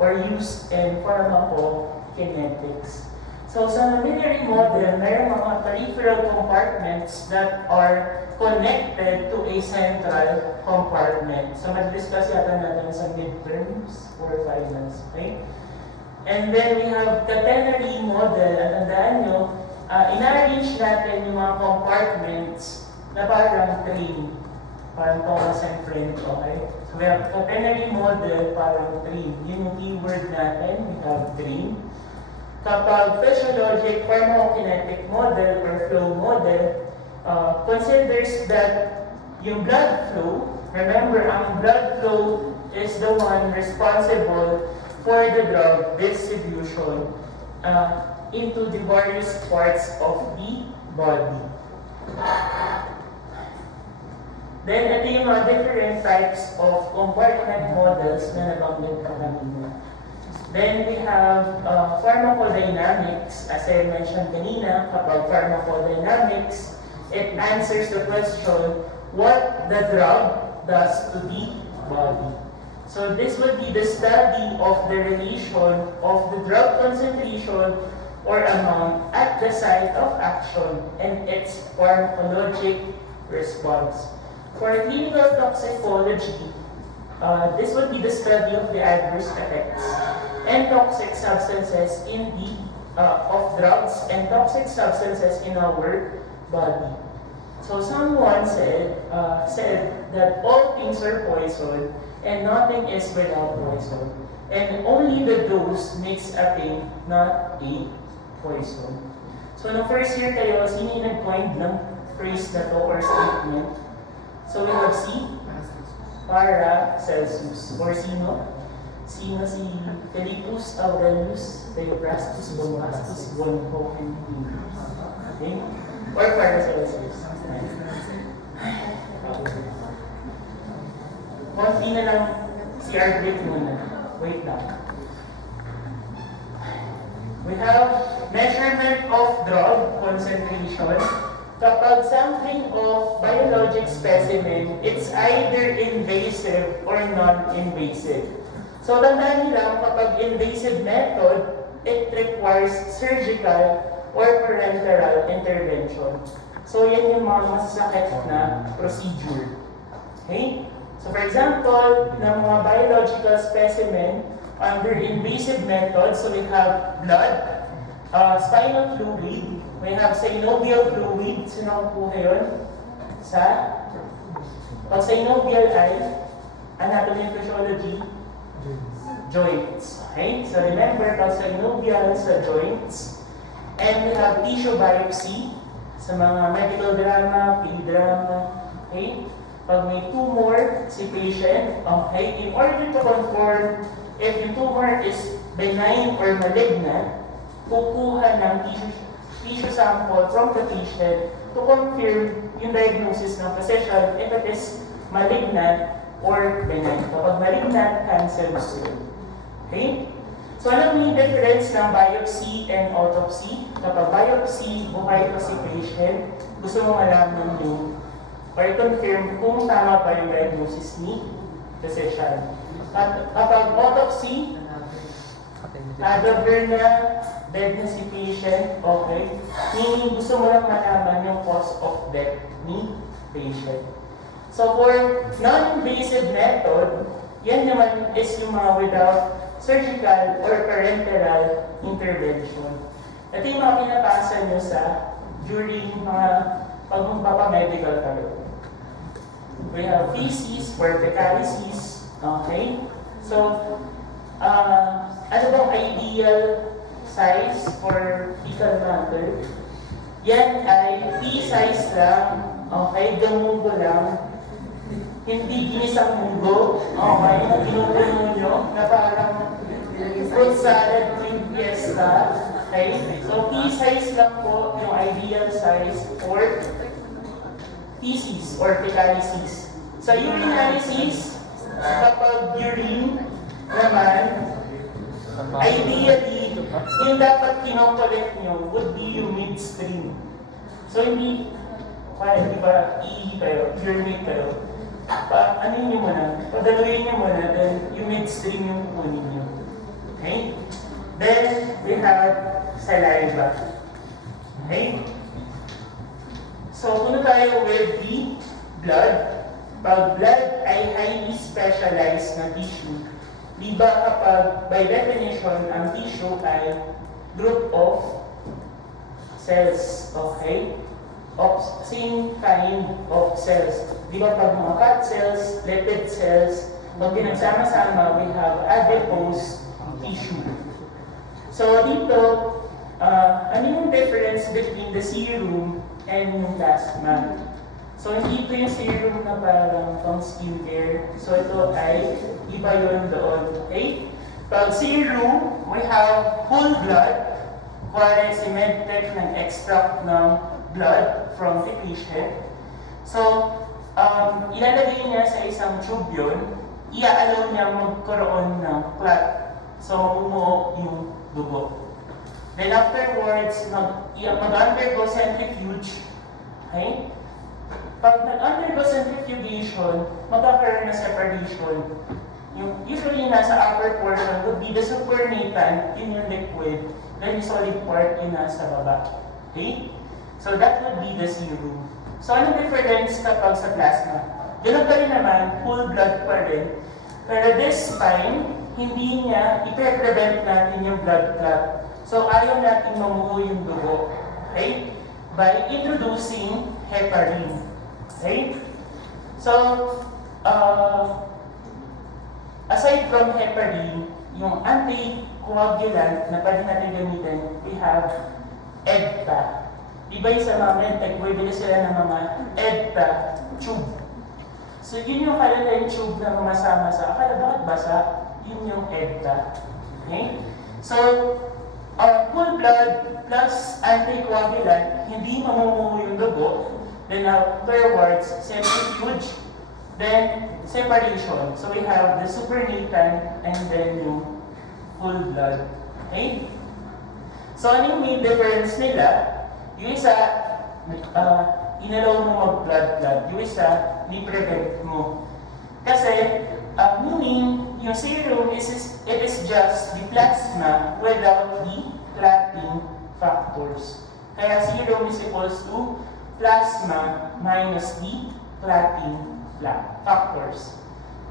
or used in pharmacokinetics. So sa mammillary model, mayroon mga peripheral compartments that are connected to a central compartment. So mag-discuss yata natin sa midterms or finals, okay? And then we have catenary model, at tandaan nyo, in-arrange natin yung mga compartments na parang train. Parang Thomas and Friend, okay? So we have catenary model, parang train. Yun yung keyword natin, we have train. Kapag physiologic pharmacokinetic model or flow model, considers that yung blood flow, remember, ang blood flow is the one responsible for the drug distribution into the various parts of the body. Then, ito yung mga different types of compartment models na nabanggit ko kanina. Then, we have pharmacodynamics. As I mentioned kanina, kapag pharmacodynamics, it answers the question, what the drug does to the body. So, this would be the study of the relation of the drug concentration or amount at the site of action and its pharmacologic response. For clinical toxicology, this would be the study of the adverse effects and toxic substances in the of drugs and toxic substances in our body. So someone said that all things are poison and nothing is without poison, and only the dose makes a thing, not a poison. So no first year kayo, sino yung nag-coin ng phrase na to or statement? So we have C, Paracelsus, or sino? Sino si Philippus Aurelius Theophrastus Bombastus Bonhoeffer, okay? Or Paracelsus. Konti na lang si Arbit muna. Wait lang. We have measurement of drug concentration. Kapag sampling of biologic specimen, it's either invasive or non-invasive. So, tandaan nila, kapag invasive method, it requires surgical or parenteral intervention. So, yan yung mga masasakit na procedure. Okay? So, for example, ng mga biological specimen, under invasive method, so we have blood, spinal fluid, we have synovial fluid. Sino kuha yun? Pag synovial ay, anatomy and physiology, joints. Okay? So remember, pag synovial sa joints, and we have tissue biopsy sa mga medical drama, P-drama. Okay? Pag may tumor si patient, okay, in order to confirm if yung tumor is benign or malignant, kukuha ng tissue sample from the patient to confirm yung diagnosis ng physician if it is malignant or benign. Kapag malignant, cancerous yun. Okay? So, ano yung difference ng biopsy and autopsy? Kapag biopsy, buhay pa si patient, gusto mo malaman yung or confirm kung tama pa yung diagnosis ni physician. At kapag autopsy, cadaver na, dead na si patient, okay? Meaning gusto mo lang malaman yung cause of death ni patient. So for non-invasive method, yan naman is yung mga without surgical or parenteral intervention. Ito yung mga pinapasa nyo sa during mga pag-medical kayo. We have feces for fecalysis, okay? So, ano bang ideal size for fecal matter? Yan ay pea-size lang, okay? Gamugo lang. Hindi ginisang munggo, okay? Ginugulo nyo na parang fruit salad with fiesta, okay? So, pea-size lang po yung ideal size for feces or fecalysis. Sa urinalysis, kapag urine naman, ideally, yung dapat kinokollect nyo would be yung midstream. So, hindi ba, iihi kayo, urinate kayo. Ano nyo muna, padaluyin nyo muna, then yung midstream yung kunin nyo. Okay? Then, we have saliva. Okay? So, kung tayo with the blood, pag blood ay highly specialized na tissue, di ba kapag by definition, ang tissue ay group of cells, okay? Of same kind of cells. Di ba pag mga fat cells, lipid cells, pag pinagsama-sama, we have adipose tissue. So dito, ano yung difference between the serum and yung plasma? So hindi ito yung serum na parang pang skincare. So ito ay iba yun doon. Okay? Pag serum, we have whole blood. Kuwari si Medtech ng extract ng blood from the patient. So, ilalagay niya sa isang tube yun. Iaalaw niya magkaroon ng clot. So, mamumuo yung dugo. Then afterwards, mag-undergo centrifuge. Okay? Pag nag-undergo centrifugation, magkakaroon ng separation. Yung usually nasa upper portion would be the supernatant in your liquid, then yung solid part yung nasa baba. Okay? So that would be the serum. So ano difference kapag sa plasma? Ganun pa rin naman, whole blood pa rin. Pero this time, hindi niya, ipe-prevent natin yung blood clot. So ayaw natin mamuho yung dugo. Okay? By introducing heparin. Okay? So, aside from heparin, yung anticoagulant na pwede natin gamitin, we have EDTA. Diba yung sa mga Medtech, bibili sila ng mga EDTA tube. So yun yung kalalang tube na mamasama sa, akala bakit basa? Yun yung EDTA. Okay? So, whole blood plus anticoagulant, hindi mamumuho yung dugo. Then afterwards, centrifuge, then separation. So we have the supernatant and then yung whole blood. Okay? So ano yung main difference nila? Yung isa, inalaw mo mag-blood. Yung isa, ni-prevent mo. Kasi, meaning, yung serum it is just the plasma without the clotting factors. Kaya serum is equals to plasma minus the clotting factors.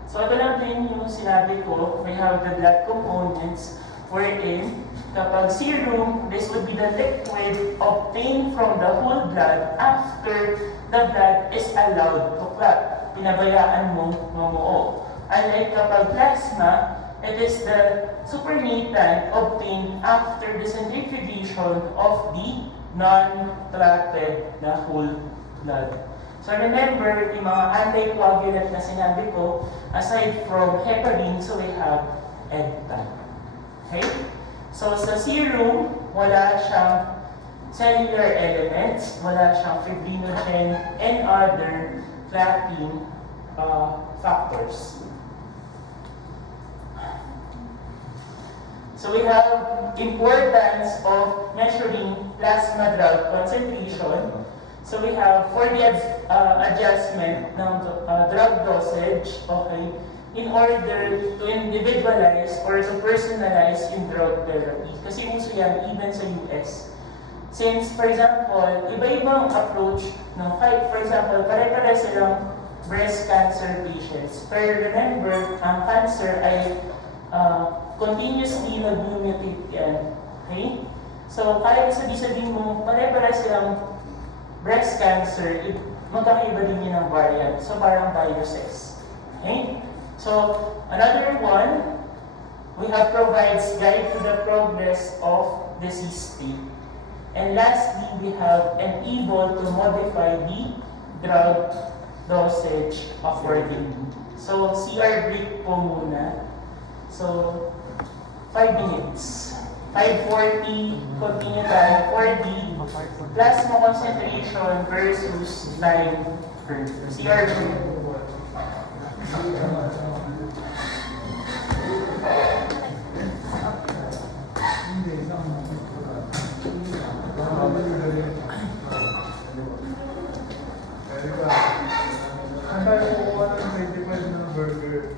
So ito lang din yung sinabi ko, we have the blood components wherein kapag serum, this would be the liquid obtained from the whole blood after the blood is allowed to clot. Pinabayaan mong mamuo. Unlike kapag plasma, it is the supernatant obtained after the centrifugation of the non-clotted na whole blood. So remember, yung mga anticoagulant na sinabi ko, aside from heparin, so we have EDTA. Okay? So sa serum, wala siyang cellular elements, wala siyang fibrinogen, and other clotting factors. So we have importance of measuring plasma drug concentration. So we have for the adjustment ng drug dosage, okay, in order to individualize or to personalize yung drug therapy. Kasi uso yan even sa US. Since, for example, iba-ibang approach, no? Kahit, for example, pare-pare silang breast cancer patients. Pero remember, ang cancer ay continuously nag-mutate yan. Okay? So, kahit sabi-sabihin mo, pare-pare silang breast cancer, magkakaiba din yun ng variant. So, parang viruses. Okay? So, another one, we have provides guide to the progress of disease state. And lastly, we have able to modify the drug dosage accordingly. So, CR break po muna. So, 5 minutes. 5:40, continue tayo. 4D, plasma concentration versus time curve. CR break. Ang tayo kukuha ng 25 na burger.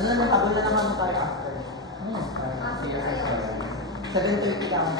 Ano naman, habol na naman tayo after. 7:30 lang.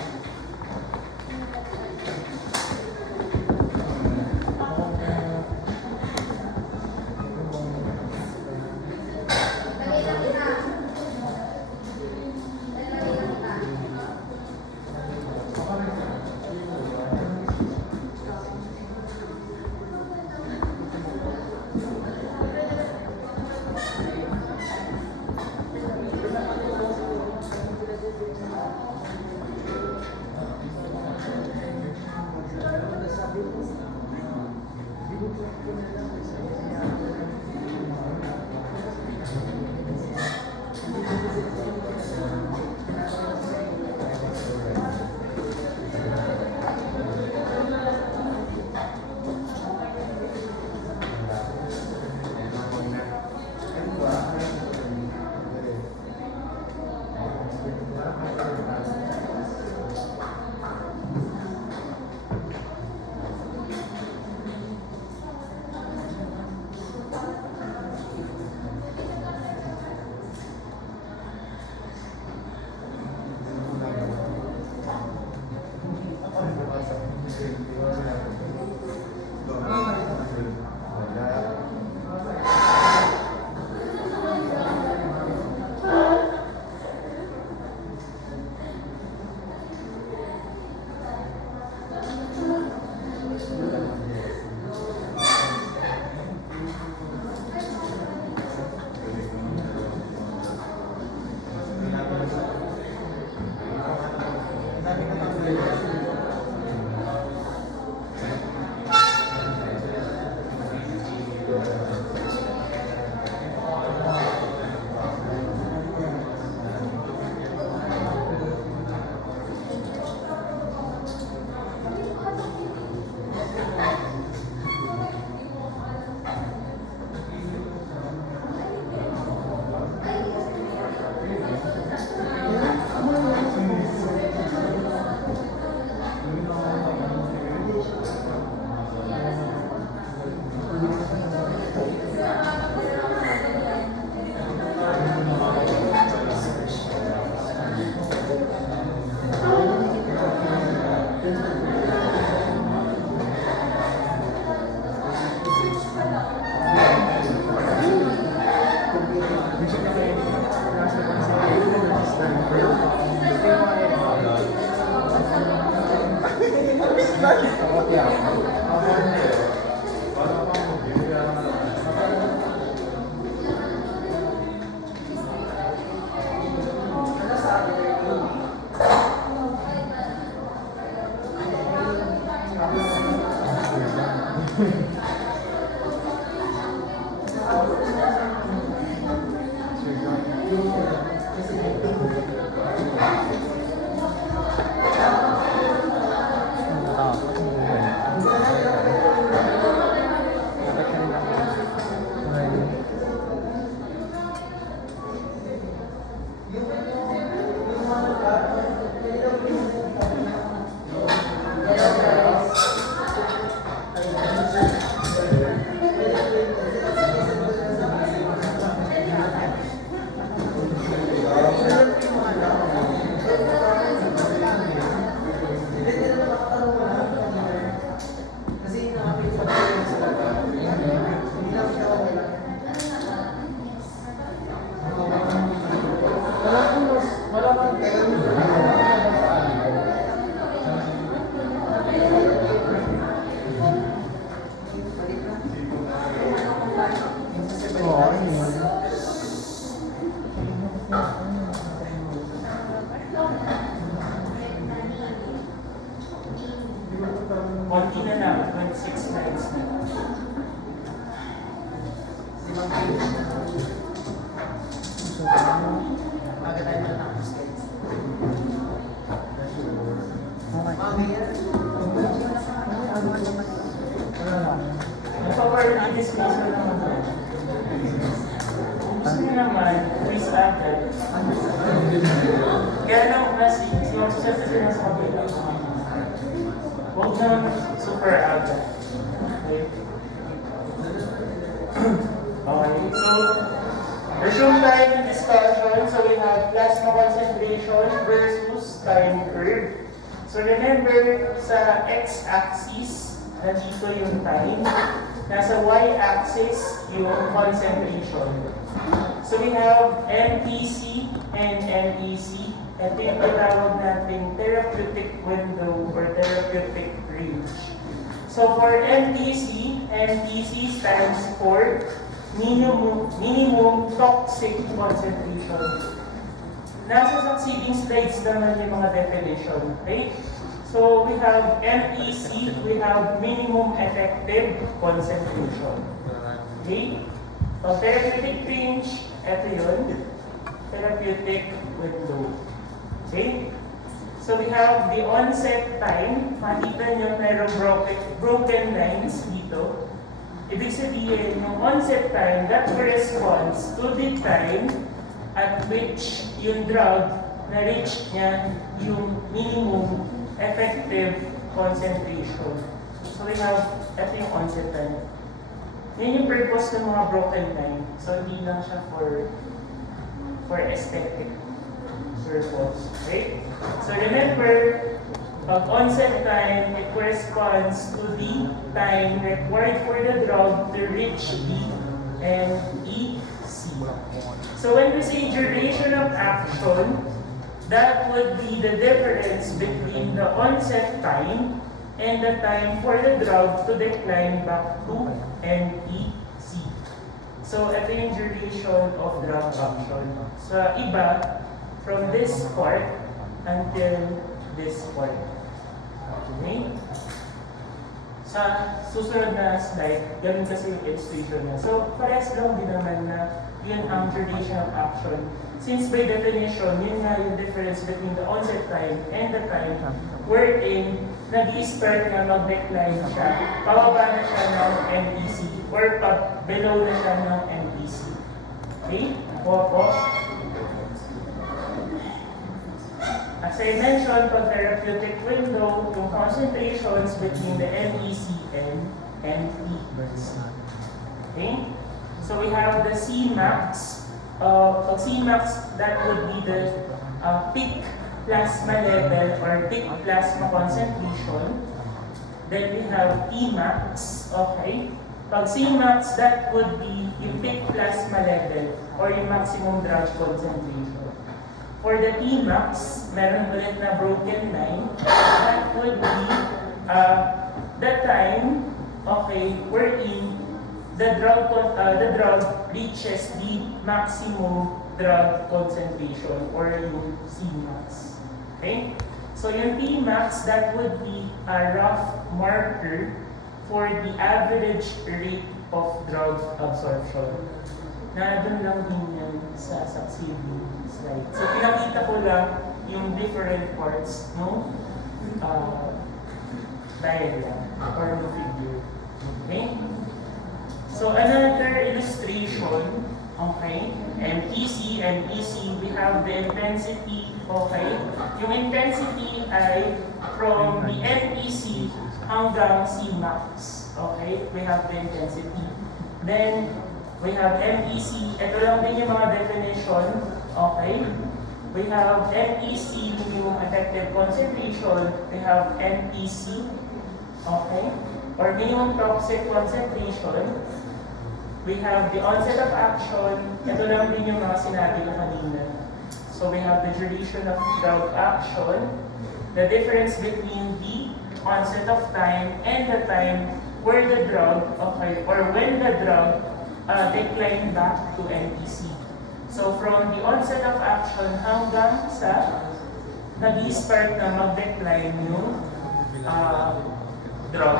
Bago tayo na ng skills. Okay. Mamaya. Nagpa-early disclosure naman to. Gusto niyo naman, please agad. Kaya lang kasi, sinusunod sila sa kabila. Huwag naman super agad. Okay? Okay, so, resume time discussion. So we have plasma concentration versus time curve. So remember, sa x-axis, nandito yung time. Nasa y-axis, yung concentration. So we have MPC and MEC. Ito yung tinatawag natin therapeutic window or therapeutic range. So for MPC, MPC stands for minimum toxic concentration. Nasa succeeding slides naman yung mga definition. Okay? So we have MEC, we have minimum effective concentration. Okay? So therapeutic range, ito yun. Therapeutic window. Okay? So we have the onset time. Makita nyo mayroong broken lines dito. Ibig sabihin, yung onset time, that corresponds to the time at which yung drug na-reach niya yung minimum effective concentration. So we have, ito yung onset time. Yun yung purpose ng mga broken line. So hindi lang siya for aesthetic purpose. Okay? So remember, pag onset time, it corresponds to the time required for the drug to reach the MEC. So when we say duration of action, that would be the difference between the onset time and the time for the drug to decline back to MEC. So ito yung duration of drug action. Sa iba, from this part until this part. Okay? Sa susunod na slide, ganun kasi yung illustration niya. So, parehas lang din naman na yun ang duration of action. Since by definition, yun nga yung difference between the onset time and the time wherein nag-i-start na mag-decline siya, pababa na siya ng MEC or below na siya ng MEC. Okay? Opo. As I mentioned, pag therapeutic window, yung concentrations between the MEC and MEC. Okay? So we have the Cmax. So Cmax, that would be the peak plasma level or peak plasma concentration. Then we have Tmax. Okay? Pag Cmax, that would be yung peak plasma level or yung maximum drug concentration. For the Tmax, meron ulit na broken line. That would be the time, okay, wherein the drug reaches the maximum drug concentration or yung Cmax. Okay? So yung Tmax, that would be a rough marker for the average rate of drug absorption. Nandun lang din yan sa succeeding slide. So pinakita ko lang yung different parts ng diagram or ng figure. Okay? So another illustration, okay, MPC and EC, we have the intensity, okay. Yung intensity ay from the MEC hanggang Cmax, okay. We have the intensity. Then, we have MEC, ito lang din yung mga definition, okay. We have MEC, minimum effective concentration. We have MEC, okay, or minimum toxic concentration. We have the onset of action. Ito lang din yung mga sinabi ko kanina. So we have the duration of drug action, the difference between the onset of time and the time where the drug, okay, or when the drug declined back to NPC. So from the onset of action hanggang sa nag-i-start na mag-decline yung drug.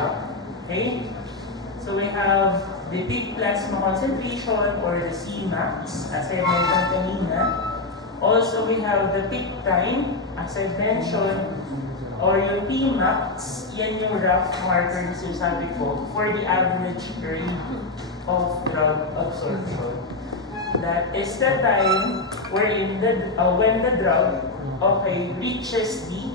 Okay? So we have the peak plasma concentration or the Cmax, as I mentioned kanina. Also, we have the peak time, as I mentioned, or yung Pmax, yan yung rough marker na sinasabi ko for the average rate of drug absorption. That is the time wherein when the drug reaches the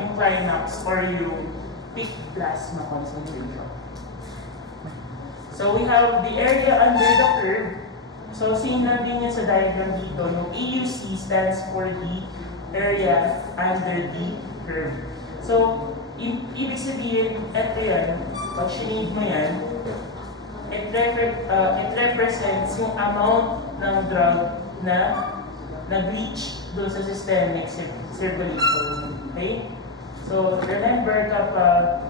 yung climax or yung peak plasma concentration. So we have the area under the curve. So seen natin yan sa diagram dito, yung AUC stands for the area under the curve. So ibig sabihin, ito yan, pag sinid mo yan, it represents yung amount ng drug na nag-reach doon sa systemic circulation. Okay? So remember kapag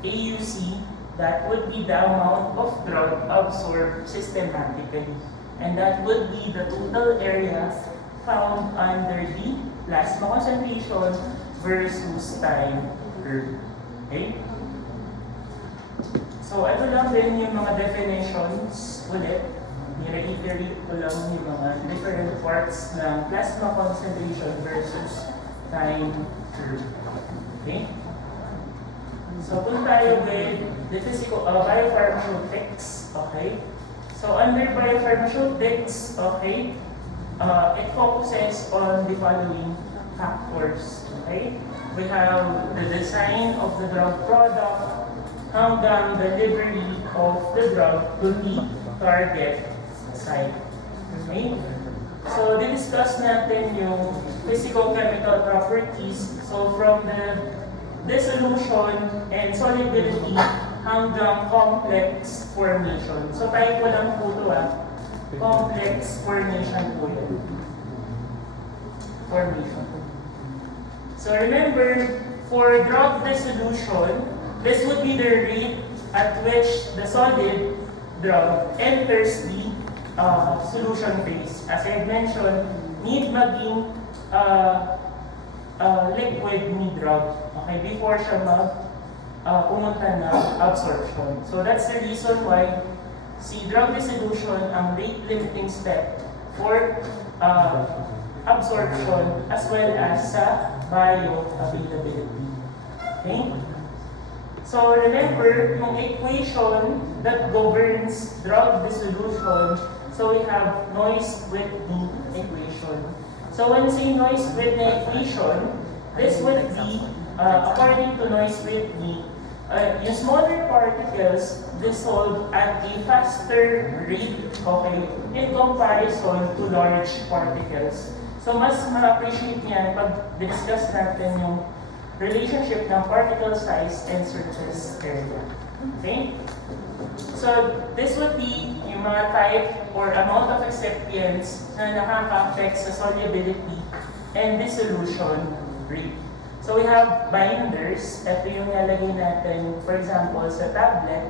AUC, that would be the amount of drug absorbed systematically. And that would be the total area found under the plasma concentration versus time curve. Okay? So, ito lang din yung mga definitions ulit. I-reiterate ko lang yung mga different parts ng plasma concentration versus time curve. Okay? So, kung tayo with the physical biopharmaceutics, okay? So, under biopharmaceutics, okay, it focuses on the following factors, okay? We have the design of the drug product hanggang delivery of the drug to the target site, okay? So, discuss natin yung physical-chemical properties. So, from the dissolution and solubility hanggang complex formation. So tayo po lang po ito complex formation po yun. Formation. So remember, for drug dissolution, this would be the rate at which the solid drug enters the solution phase. As I mentioned, need maging liquid ni drug, okay, before siya pumunta na absorption. So that's the reason why si drug dissolution ang rate limiting step for absorption as well as sa bioavailability. Okay? So remember, yung equation that governs drug dissolution, so we have Noyes-Whitney equation. So when we say Noyes-Whitney equation, this would be, according to Noyes-Whitney, yung smaller particles dissolve at a faster rate, okay, in comparison to large particles. So mas ma-appreciate niyan pag discuss natin yung relationship ng particle size and surface area. Okay? So this would be yung mga type or amount of excipients na nakaka-affect sa solubility and dissolution rate. So we have binders. Ito yung nalagay natin, for example, sa tablet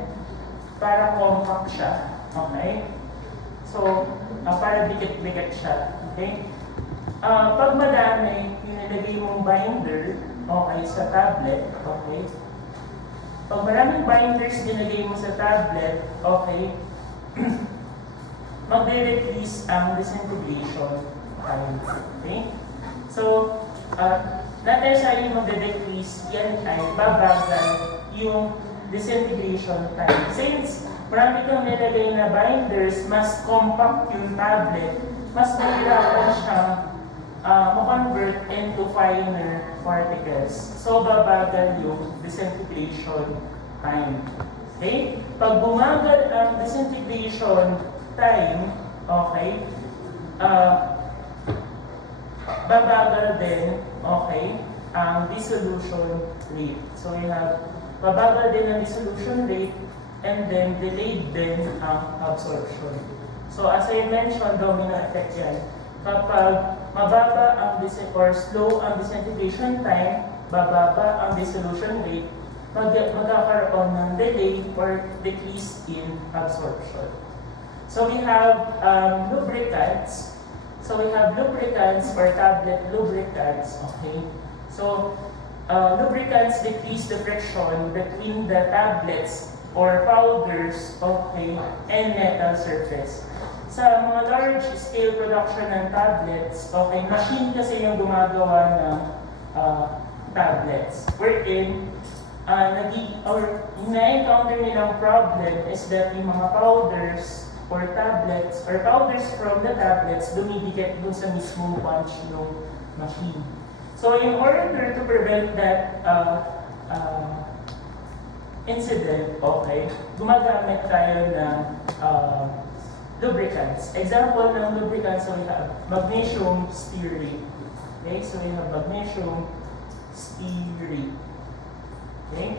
para compact siya. Okay? So, para dikit-dikit siya. Okay? Pag madami, yung nalagay mong binder, okay, sa tablet, okay? Pag maraming binders dinagay mo sa tablet, okay, magde-decrease ang disintegration time. Okay? So, not necessarily magde-decrease, yan ay babagal yung disintegration time. Since marami kang nilagay na binders, mas compact yung tablet, mas mahirapan siyang ma-convert into finer particles. So, babagal yung disintegration time. Okay? Pag bumagal ang disintegration time, okay, babagal din, okay, ang dissolution rate. So, we have babagal din ang dissolution rate and then delayed din ang absorption. So, as I mentioned, domino effect yan. Kapag mababa ang or slow ang disintegration time, bababa ang dissolution rate, magkakaroon ng delay or decrease in absorption. So, we have lubricants. So we have lubricants or tablet lubricants, okay? So, lubricants decrease the friction between the tablets or powders, okay, and metal surface. Sa mga large scale production ng tablets, okay, machine kasi yung gumagawa ng tablets. Wherein, na-encounter nilang problem is that yung mga powders or tablets, or powders from the tablets, dumidikit dun sa mismong punch ng machine. So, in order to prevent that incident, okay, gumagamit tayo ng lubricants. Example ng lubricants, so we have magnesium stearate. Okay, so we have magnesium stearate. Okay?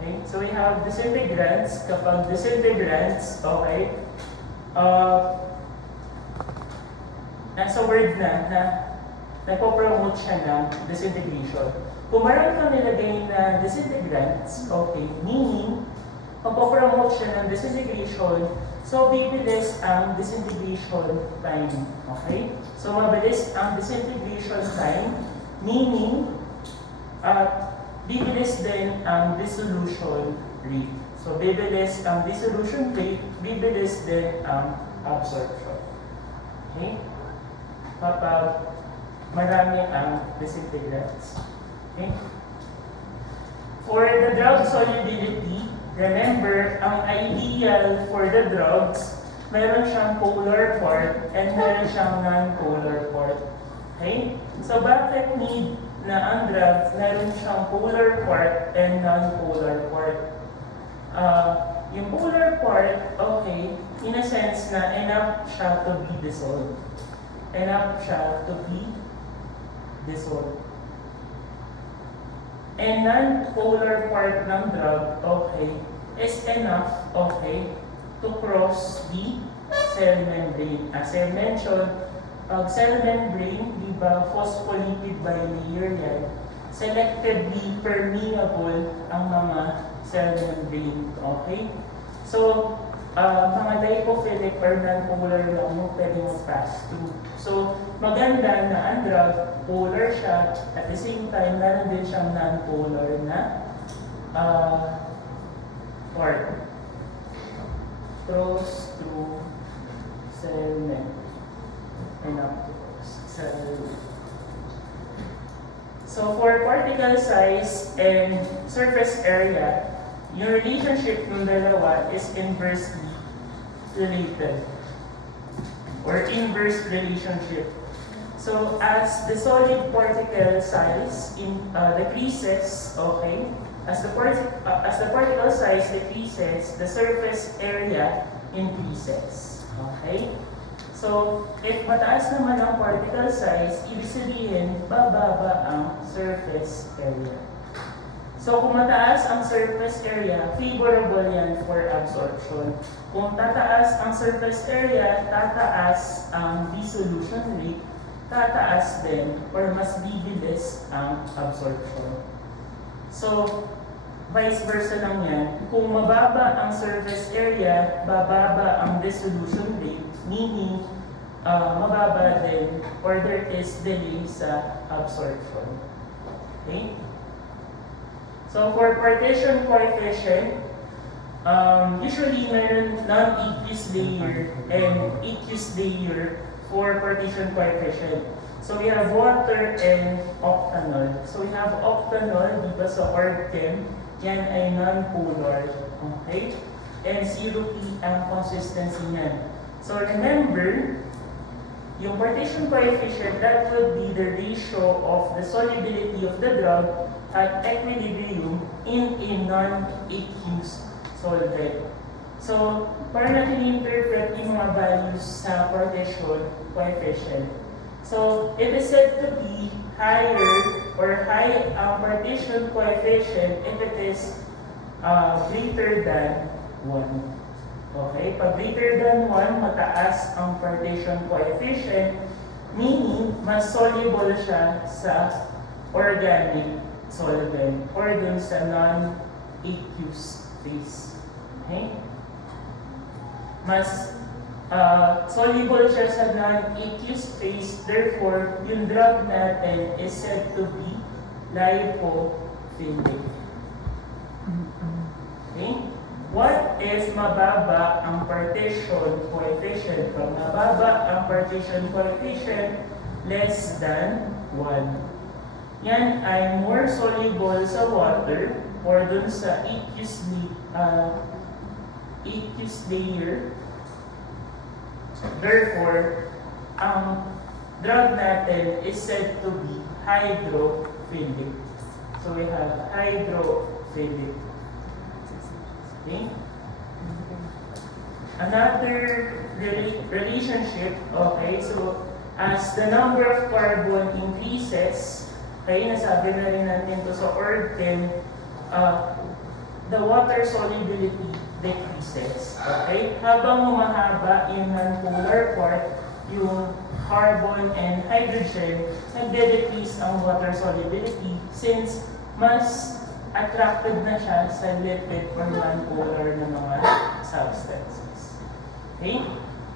Okay, so we have disintegrants. Kapag disintegrants, okay, nasa word na nagpo-promote siya ng disintegration. Kung marami kang nilagay na disintegrants, okay, meaning, magpo-promote siya ng disintegration, so bibilis ang disintegration time. Okay? So mabilis ang disintegration time, meaning, bibilis din ang dissolution rate. So bibilis ang dissolution rate, bibilis din ang absorption. Okay? Kapag marami ang disintegrants. Okay? For the drug solubility, remember, ang ideal for the drugs, meron siyang polar part and meron siyang non-polar part. Okay? So bakit need na ang drugs, meron siyang polar part and non-polar part? Yung polar part, okay, in a sense na enough siya to be dissolved. Enough siya to be dissolved. And non-polar part ng drug, okay, is enough, okay, to cross the cell membrane. As I mentioned, pag cell membrane, di ba, phospholipid bilayer yan, selectively permeable ang mga cell membrane, okay? So, mga lipophilic or non-polar lang yung pwede mo pass through. So, maganda na ang drug, polar siya, at the same time, meron din siyang non-polar na part. Cross through cell membrane. And up to cell. So, for particle size and surface area, yung relationship ng dalawa is inversely related or inverse relationship. So as the solid particle size decreases, okay, as the particle size decreases, the surface area increases. Okay? So if mataas naman ang particle size, ibig sabihin bababa ang surface area. So, kung mataas ang surface area, favorable yan for absorption. Kung tataas ang surface area, tataas ang dissolution rate, tataas din or mas bibilis ang absorption. So, vice versa lang yan. Kung mababa ang surface area, bababa ang dissolution rate, meaning mababa din or there is delay sa absorption. Okay? So for partition coefficient, usually meron non-aqueous layer and aqueous layer for partition coefficient. So we have water and octanol. So we have octanol, di ba sa org-chem, yan ay non-polar. Okay? And 0P ang consistency niyan. So remember, yung partition coefficient, that would be the ratio of the solubility of the drug at equilibrium in a non-aqueous solvent. So, para natin i-interpret yung mga values sa partition coefficient. So, it is said to be higher or high ang partition coefficient if it is greater than 1. Okay? Pag greater than 1, mataas ang partition coefficient, meaning mas soluble siya sa organic solvent or dun sa non-aqueous phase. Okay? Mas soluble siya sa non-aqueous phase, therefore, yung drug natin is said to be lipophilic. Okay? What if mababa ang partition coefficient? Pag mababa ang partition coefficient, less than 1. Yan ay more soluble sa water or dun sa aqueous layer. Therefore, ang drug natin is said to be hydrophilic. So we have hydrophilic. Okay? Another relationship, okay, so as the number of carbon increases, okay, nasabi na rin natin to sa org 10, the water solubility decreases. Okay? Habang humahaba yung non-polar part, yung carbon and hydrogen, nagde-decrease ang water solubility since mas attracted na siya sa lipid or non-polar na mga substances. Okay?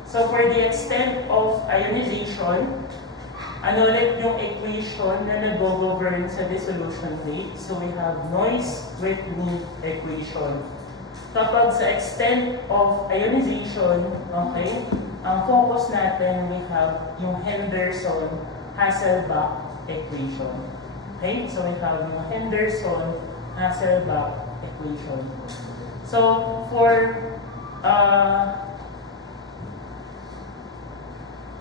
So for the extent of ionization, ano ulit yung equation na nag-govern sa dissolution rate? So we have Noyce-Whitney equation. Kapag sa extent of ionization, okay, ang focus natin, we have yung Henderson-Hasselbalch equation. Okay? So we have yung Henderson-Hasselbalch equation. So for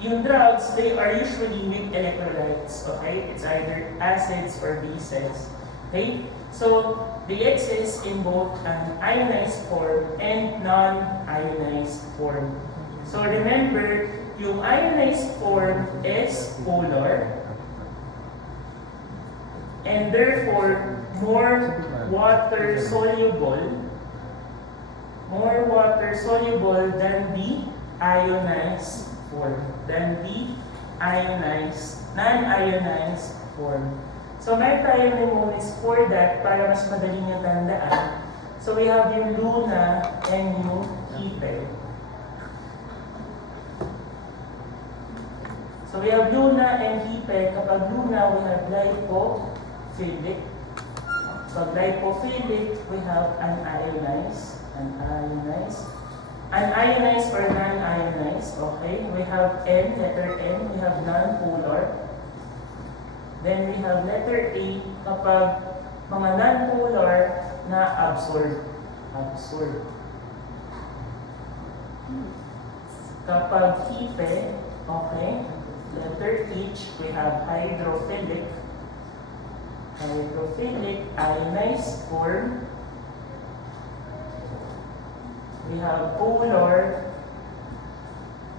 yung drugs, they are usually with electrolytes, okay? It's either acids or bases, okay? So, they exist in both an ionized form and non-ionized form. So, remember, yung ionized form is polar, and therefore, more water soluble than the ionized form, non-ionized form. So, may tayo mnemonics for that para mas madali nyo tandaan. So, we have yung Luna and yung Phbp. So, we have Luna and Phbp. Kapag Luna, we have lipophilic. Pag lipophilic, we have unionized or non-ionized, okay? We have N, letter N, we have non-polar. Then we have letter A, kapag mga non-polar na absorb. Kapag Phbp, okay? Letter H, we have hydrophilic, ionized form. We have polar.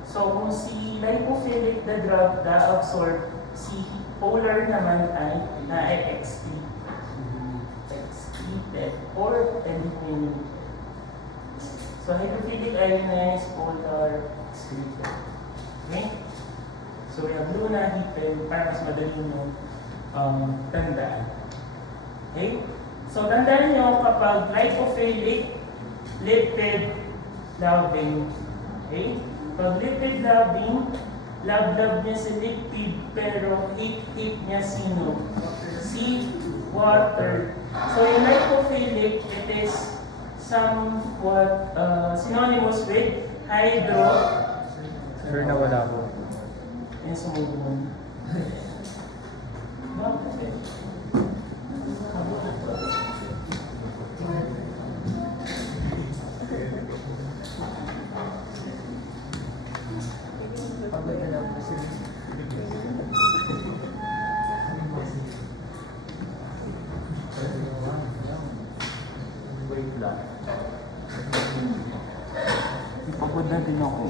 So, kung si lipophilic the drug na absorb, si polar naman ay na-excrete. Excreted or eliminated. So, hydrophilic, ionized, polar, excreted. Okay? So, we have Luna, Phbp, para mas madali nyo tandaan. Okay? So, tandaan nyo kapag lipophilic, lipid loving. Okay? Pag lipid loving, love niya si lipid, pero hate niya sino? Si water. So yung lipophilic, it is somewhat synonymous with hydro. Sir, nawala po. Yung sumubong. Bakit? Wait lang. Ipagod na din ako.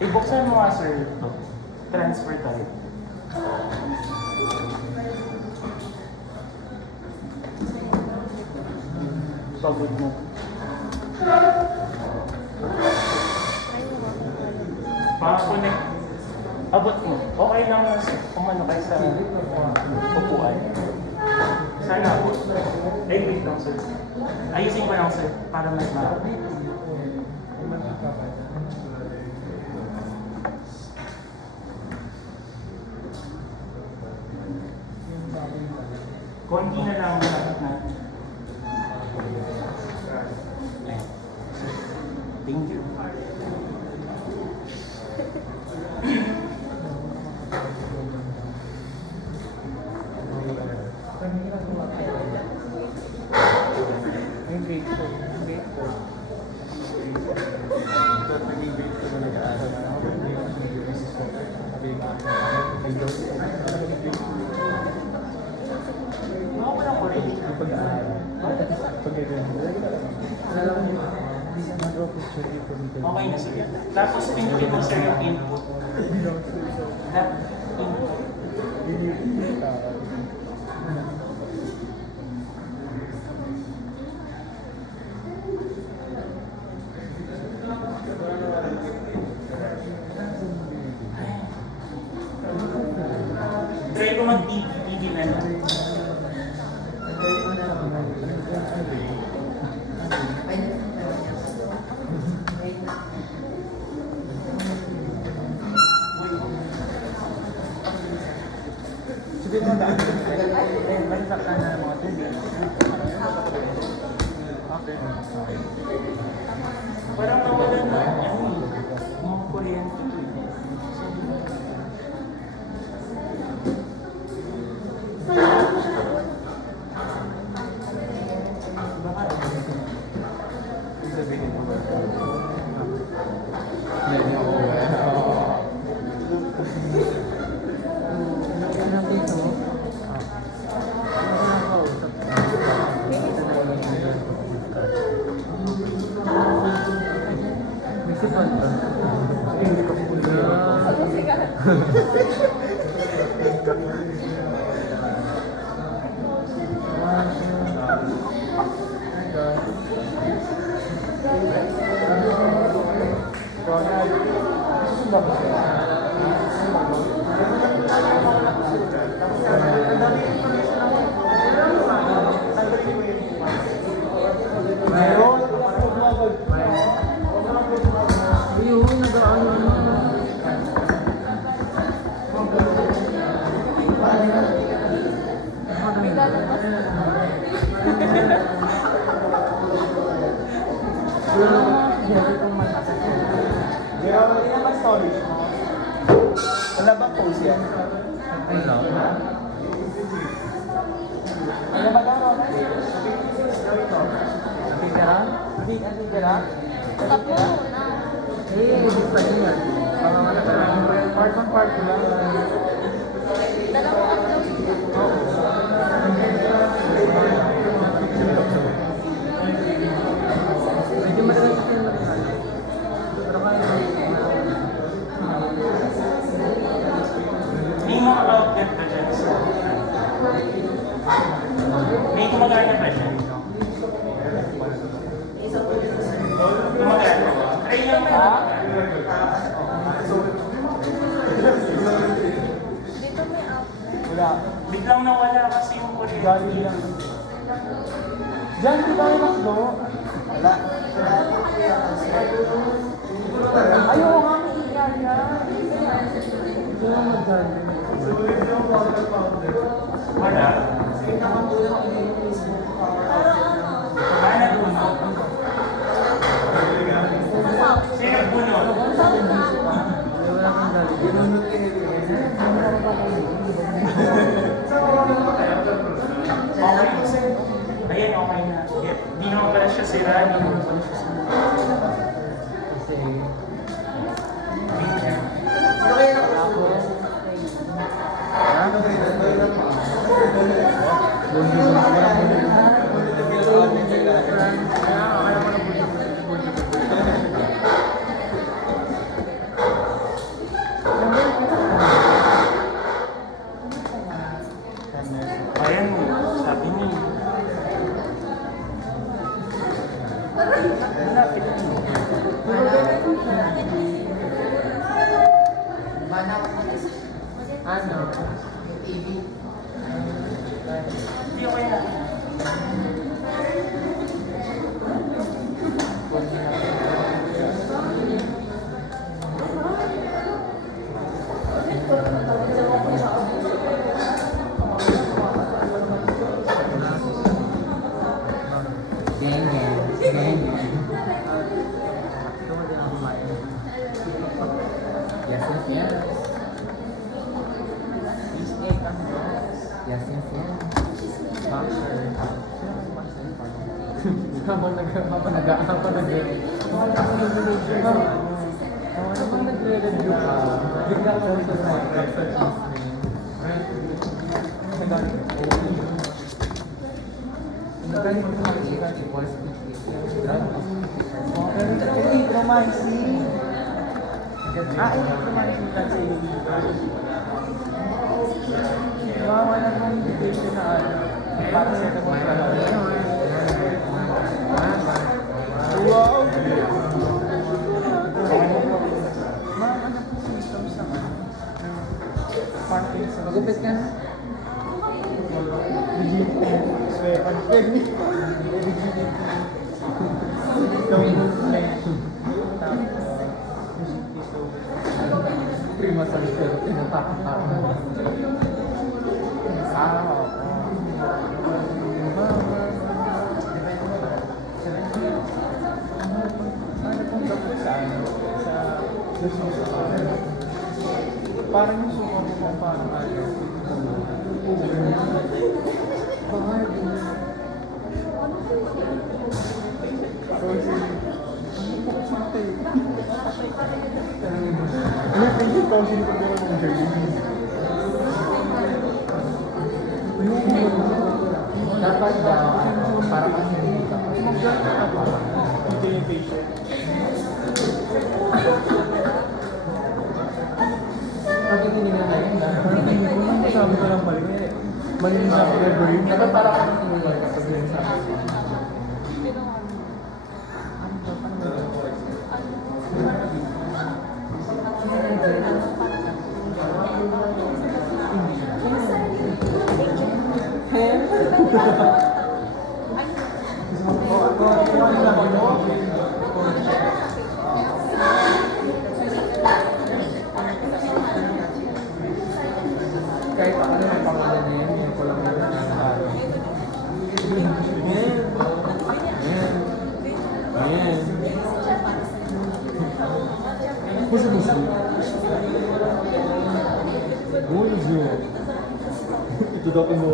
Ibuksan mo nga sir ito. Transfer tayo. Pagod mo. Makakonect. Abot mo. Okay lang na kung ano kayo sa upuan. Sana abot. Wait lang sir. sir. Ayusin ko lang, sir, para mas ma... Konti na lang ang dapat natin. Ayan. Thank you. Yung grade 4. Grade 4. Ito, naging grade 4 na nag-aaral na ako. Sabi yung nag-grade 4. Mga ko lang ko rin. Yung pag-aaral. Pag-grade 4. Okay na, sir. Tapos pinipin mo, sir, yung input. That input. Try ko mag-PBP na lang. Sabi mo daan. Bagsak ka na mga 2 days. Okay. Parang nawalan na, mga kuryente to eh. Sabihin mo ba? Yan yung wala bang pose yan? Ano? Ano ba daw? Natitira? Natitira? Stop mo muna. Edit pa din yan. Part on part lang. Dalawang upload. Medyo madalas kasi yung marihan. Pero kaya May mga outlet pa dyan, sir. May gumagana pa dyan. Gumagana. Try lang na. Dito may up. wala. Biglang nawala kasi yung kuryente. Gali lang. Diyan, di ba yung maslo? Wala. Ayaw nga. Wala. Wala puno. Sino puno? Okay. Ayan, okay na. Di naman pala siya sira. Di naman pala siya sira. Ayan, sabi niya. Malapit na. Mana Ano? TV. Hindi okay na. Boxer. Habang nagre-review ka, bigla ka sa side sa Nagaling mo sa makikita si voice Promising. Promising kasi. wala kang invitation na para sa ito kong wow! Ano po symptoms naman? Parking sa magupit ka na? Sweat. Pwede. Prima sa pero tinatakan ako. Ano pong dapat sa parang yung suko mo parang ano. Dapat daw, para hindi ka. Ito yung patient. Bakit hindi na tayo? Sabi ko lang mali. Mali na sabi ko ever yun. Dapat para kami tinulog kapag yun sabi ko. Kahit ano yung pangalan na yan, yan ko lang na nangyari. Ayan. Puso. Bonjour. Ito daw mo.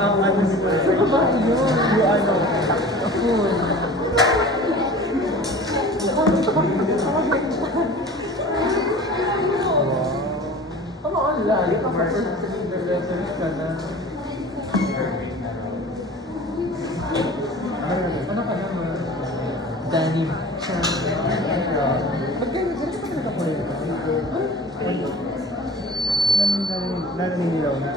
Ang ano si ba yun? Yung ano? Food. Ano ang layo? Nag-letters ka na. Ano ka naman? Danny. Magkano pa nakakulay ka? Naninilaw na.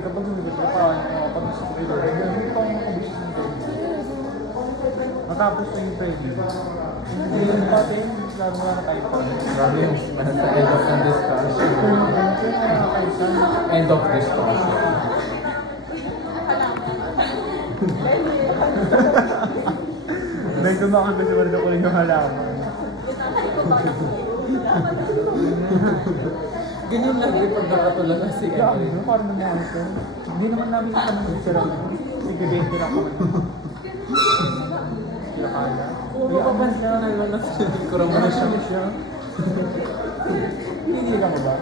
Kapag sumibot ka pa, kapag nasusunod ka, hindi pa ako makabusok ng training. Matapos na yung training. Hindi yung pati, lalo wala na tayo pa. Grabe yung nasa end of the discussion. End of discussion. Dahil tumakot na si Marino ko rin yung halaman. Ganyan lang pag nakatulad na si Emily. Parang naman ito. Hindi naman namin ito naman sila. Sige-bente na ako. Sila kaya. Kapan siya na lang na siya. Kurang mo na siya. Hindi lang ba?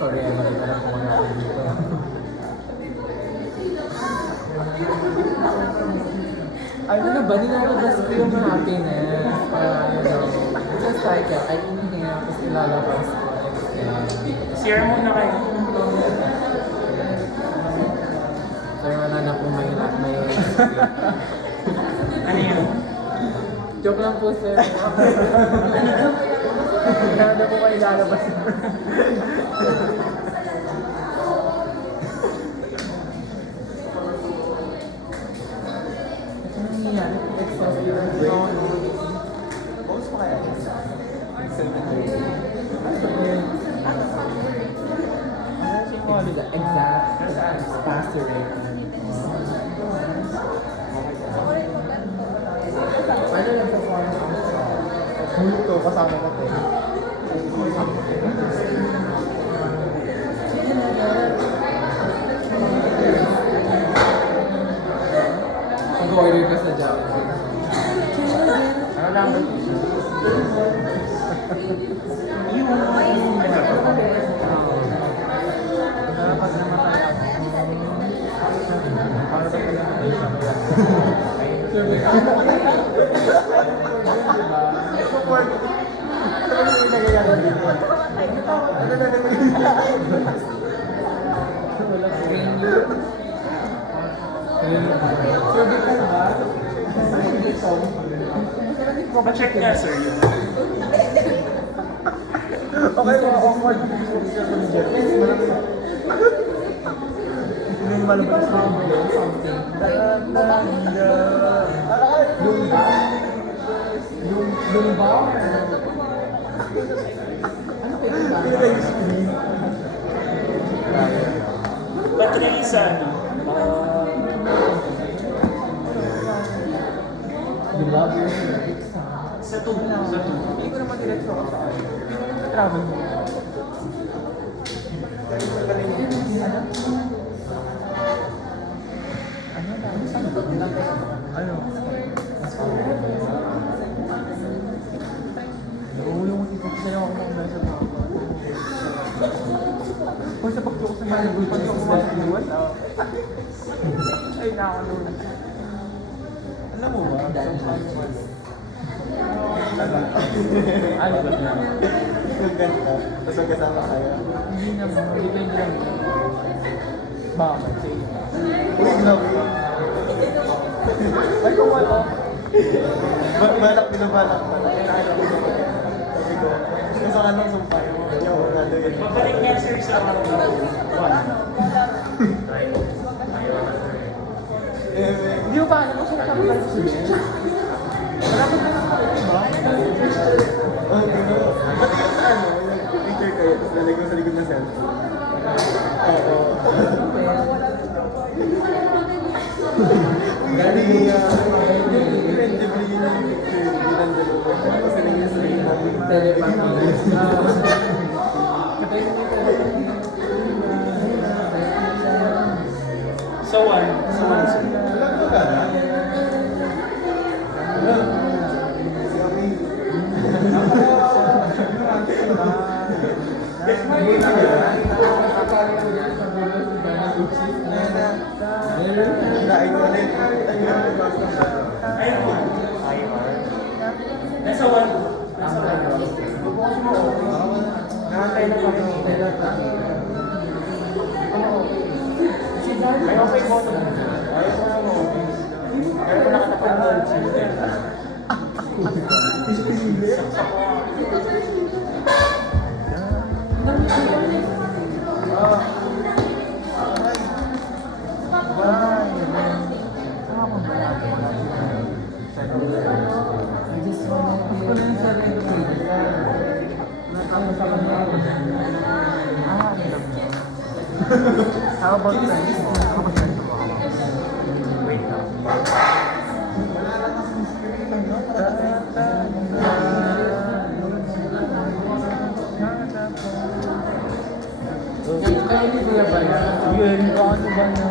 Sorry Emily, alam ko mga ako dito. Ano na ba? Nilalabas ko yung happiness. It's a cycle. I inhale, tapos ilalabas ko. Share muna kayo. Sir, wala na po may Ano yun? Joke lang po, sir. Kaya na po kayo lalabas. Ito na nangyayari. Exhaustive brain. Pause pa kaya? Exact spasser rate. Multo, kasama ko tayo. Mag-order ka sa Java. Ano lang ba? Dapat namatay ako. Para sa pagkamatay siya. Support. Ano yung nagayari dito? Ano na wala ko rin yun. Cervical ba? Pa-check niya, sir. Yun. Okay, mga awkward. Hindi yung malabas na something. Yung ba? Ano kayo yung screen? Battery sa ano? Yung love you. Sa 2. Sa 2. Hindi ko naman diretso ako sa ano. Travel mo. Ano? Oo, yung ito ko sa'yo ako ng nasa mga. Kung sa pagtuko sa mga nagul, pag ako kumasinuwas, ay nakakalunod. Alam mo ba? Ano ba? Yung ganda. Tapos magkasama kayo. Hindi naman, depende lang. Bakit? Say. Ay, kung wala. Balak, binabalak pa. Sabi ko, kasi anong sumpay mo? Yung ano yun. Babalik niya, sir, sa 1. Hindi mo pa alam kung saan ka ba sabihin? Marami ka lang ba? Oh, tingnan mo. Ba't yung sa ano? Yung picture kayo, tapos lalagay mo sa likod ng cellphone. Oo. Galing yung incredibly yun yung picture. Ginandalo ko. Tapos nilagay sa likod ng telepathy. Sa 1. Sa 1, sir. IR. Nasa 1. Nasa 1. Nakantay na kami. Ay, okay mo. Ayaw ko na mo. Ayaw ko nakatapan mo. How about friends? How about friends? Wait lang. Ay, hindi ko ba yan? Yun, ano ba na?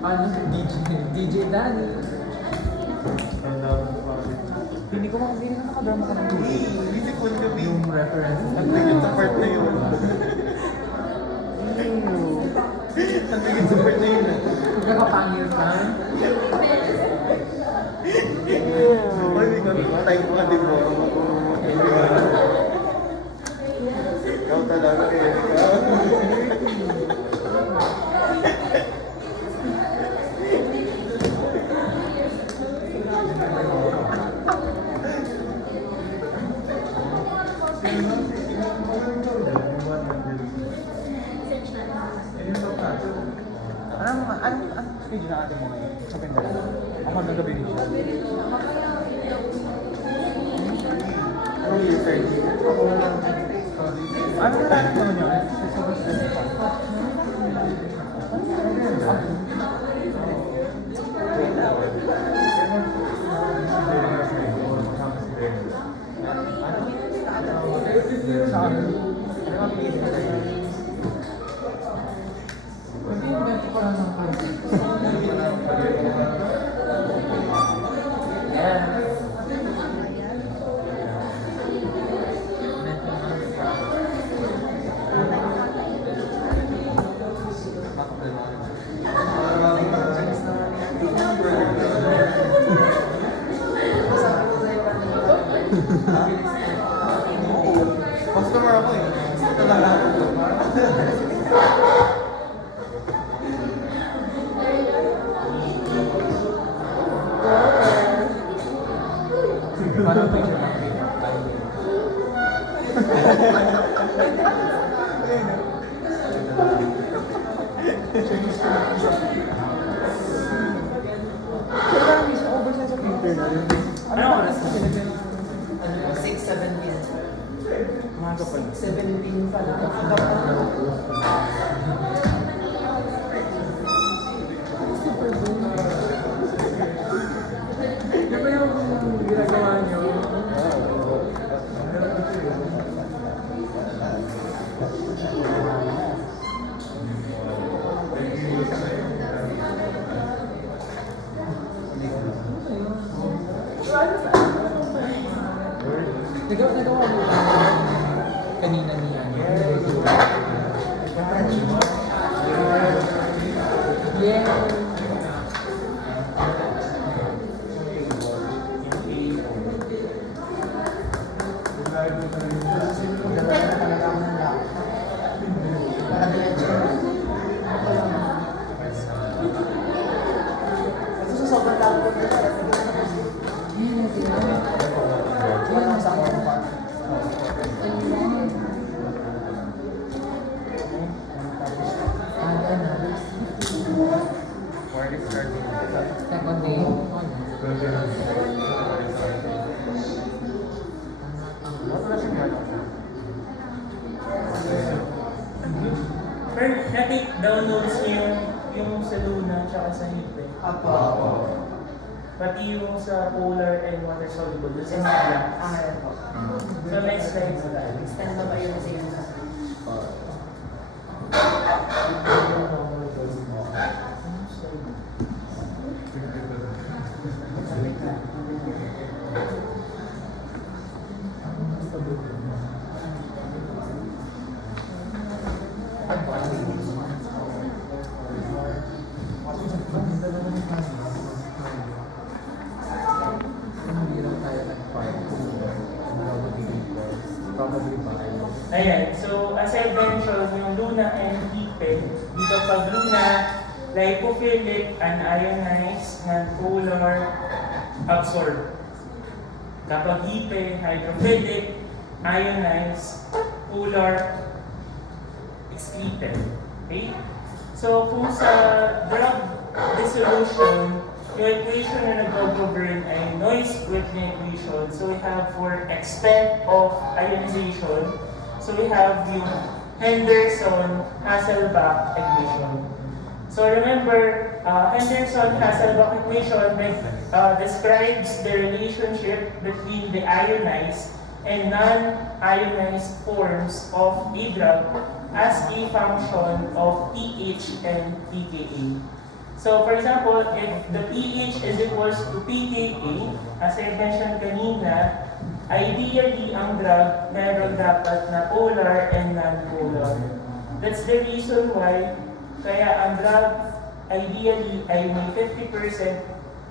Ano si DJ Danny? Hindi ko nakadrama ka ng DJ. Hindi ko nyo Yung reference. Nandagin sa part na yun. Nandagin sa part na yun. Nagkakapangil ka? Oy, may time mo ka, di ba? Ikaw talaga, Erika. Anong schedule na atin mo ngayon? Sa Pindala? Ako nagabi rin siya. Ano yung 30? Ano nararamdaman niyo? Sobrang stress pa. Customer ako eh. Talaga. Parang picture lang. Pero parang mismo oversize sa printer na yun. Ano oras na? 6:17. Umaga pa yun. 17 pa lang. Aga pa. Yung ba yung ginagawa niyo? Nagawa mo kanina niya. Yeah. Kasi sa sobrang tao ko nila, walang sa compound. Second day. Pero na-take down notes niyo yung sa Luna tsaka sa Hipe. Apo. Pati yung sa polar and water soluble, dun sa mga Ayan po. So next slide na tayo. Extend na ba yun kasi yun sa... Ayan, so as I mentioned, yung Luna and Hipe, dito pag Luna, lipophilic, unionized, non-polar, absorb. Kapag Hipe, hydrophilic, ionized, polar, excreted. Okay? So kung sa drug dissolution, yung equation na nag-govern ay noise Whitney equation. So we have for extent of ionization, so we have yung Henderson-Hasselbalch equation. So remember, Henderson-Hasselbalch equation describes the relationship between the ionized and non-ionized forms of a drug as a function of pH and pKa. So for example, if the pH is equals to pKa, as I mentioned kanina, ideally ang drug meron dapat na polar and non-polar. That's the reason why kaya ang drug ideally ay may 50%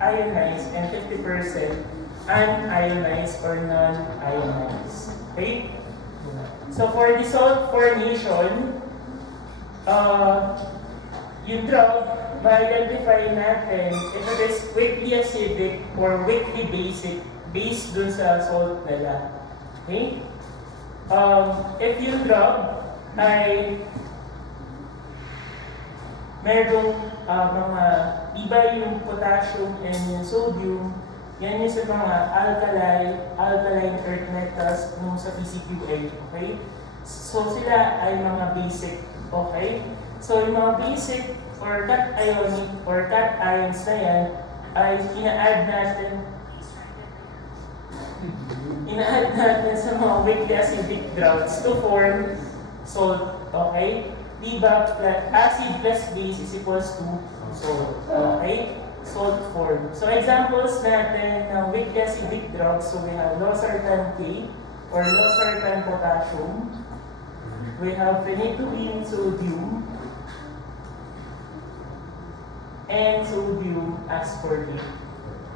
ionized and 50% unionized or non-ionized. Okay? So for the salt formation, yung drug, ma-identify natin if it is weakly acidic or weakly basic based dun sa salt nila. Okay? If yung drug ay merong mga iba yung potassium and yung sodium, yan yung sa mga alkaline earth metals nung sa PCQA. Okay? So sila ay mga basic. Okay? So yung mga basic or cation or cations na yan ay ina-add natin sa mga weakly acidic drugs to form salt. Okay? Diba, acid plus base is equals to salt. Okay? Salt form. So examples natin ng weakly acidic drugs, so we have losartan K or losartan potassium. We have phenytoin sodium and sodium ascorbate.